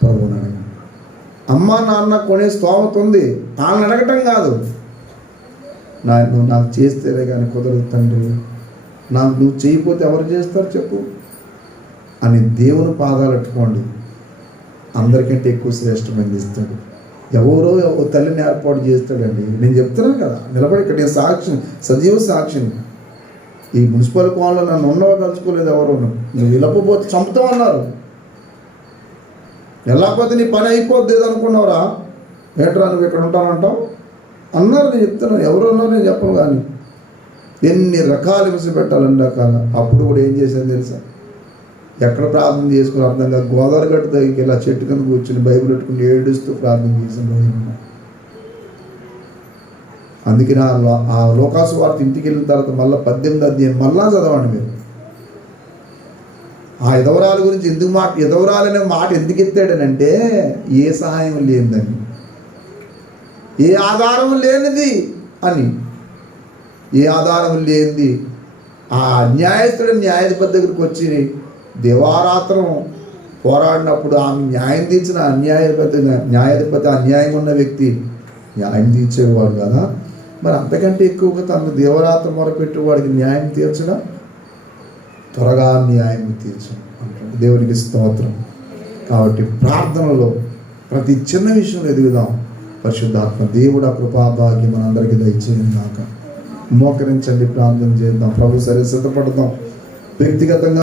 ప్రభువుని అడగండి. అమ్మ నాన్న కొనే స్తోమత ఉంది, వాళ్ళని అడగటం కాదు. నువ్వు నాకు చేస్తేనే కానీ కుదరదు తండ్రి, నువ్వు చేయకపోతే ఎవరు చేస్తారు చెప్పు అని దేవుని పాదాలు పెట్టుకోండి. అందరికంటే ఎక్కువ శ్రేష్టమైనది ఇస్తాడు. ఎవరో తల్లిని ఏర్పాటు చేస్తాడండి. నేను చెప్తున్నాను కదా, నిలబడి ఇక్కడ నేను సాక్షి, సజీవ సాక్షిని. ఈ మున్సిపల్ కాలనీలో నన్ను ఉన్నవో తలుచుకోలేదు ఎవరు. నువ్వు వెళ్ళకపోతే చంపుతామన్నారు. వెళ్ళకపోతే నీ పని అయిపోద్ది అనుకున్నావురా, ఏంట్రా నువ్వు ఇక్కడ ఉంటానంటావు అన్నారు. నేను చెప్తున్నాను, ఎవరు ఉన్నారు నేను చెప్పను. కానీ ఎన్ని రకాల హింస పెట్టాలండి రకాల. అప్పుడు కూడా ఏం చేశాను తెలుసా? ఎక్కడ ప్రార్థన చేసుకుని అర్థంగా గోదావరి గట్టు దగ్గరికి ఇలా చెట్టు కింద కూర్చుని బైబిల్ పెట్టుకుని ఏడుస్తూ ప్రార్థన చేసిన రోజు. అందుకే ఆ లోకాసు వార్త ఇంటికి వెళ్ళిన తర్వాత మళ్ళీ 18వ అధ్యాయం మళ్ళా చదవండి మీరు. ఆ ఎదవరాల గురించి ఎందుకు ఎదవరాలనే మాట ఎందుకు ఎత్తాడనంటే, ఏ సహాయం లేనిదని, ఏ ఆధారం లేనిది అని. ఏ ఆధారం లేనిది ఆ న్యాయస్థుడు న్యాయాధిపతి దగ్గరికి వచ్చి దివారాత్రం పోరాడినప్పుడు ఆమె న్యాయం తీర్చిన న్యాయాధిపతి అన్యాయం ఉన్న వ్యక్తి న్యాయం తీర్చేవాడు కదా. మరి అంతకంటే ఎక్కువగా తన దేవరాత్రం మొరపెట్టేవాడికి న్యాయం తీర్చడం, త్వరగా న్యాయం తీర్చడం అంటాడు. దేవునికి స్తోత్రం. కాబట్టి ప్రార్థనలో ప్రతి చిన్న విషయంలో ఎదుగుదాం. పరిశుద్ధాత్మ దేవుడు ఆ కృపాభాగ్యం మనందరికీ దయచేయండి దాకా. మోకరించండి, ప్రార్థన చేద్దాం. ప్రభు సరే సిద్ధపడదాం. వ్యక్తిగతంగా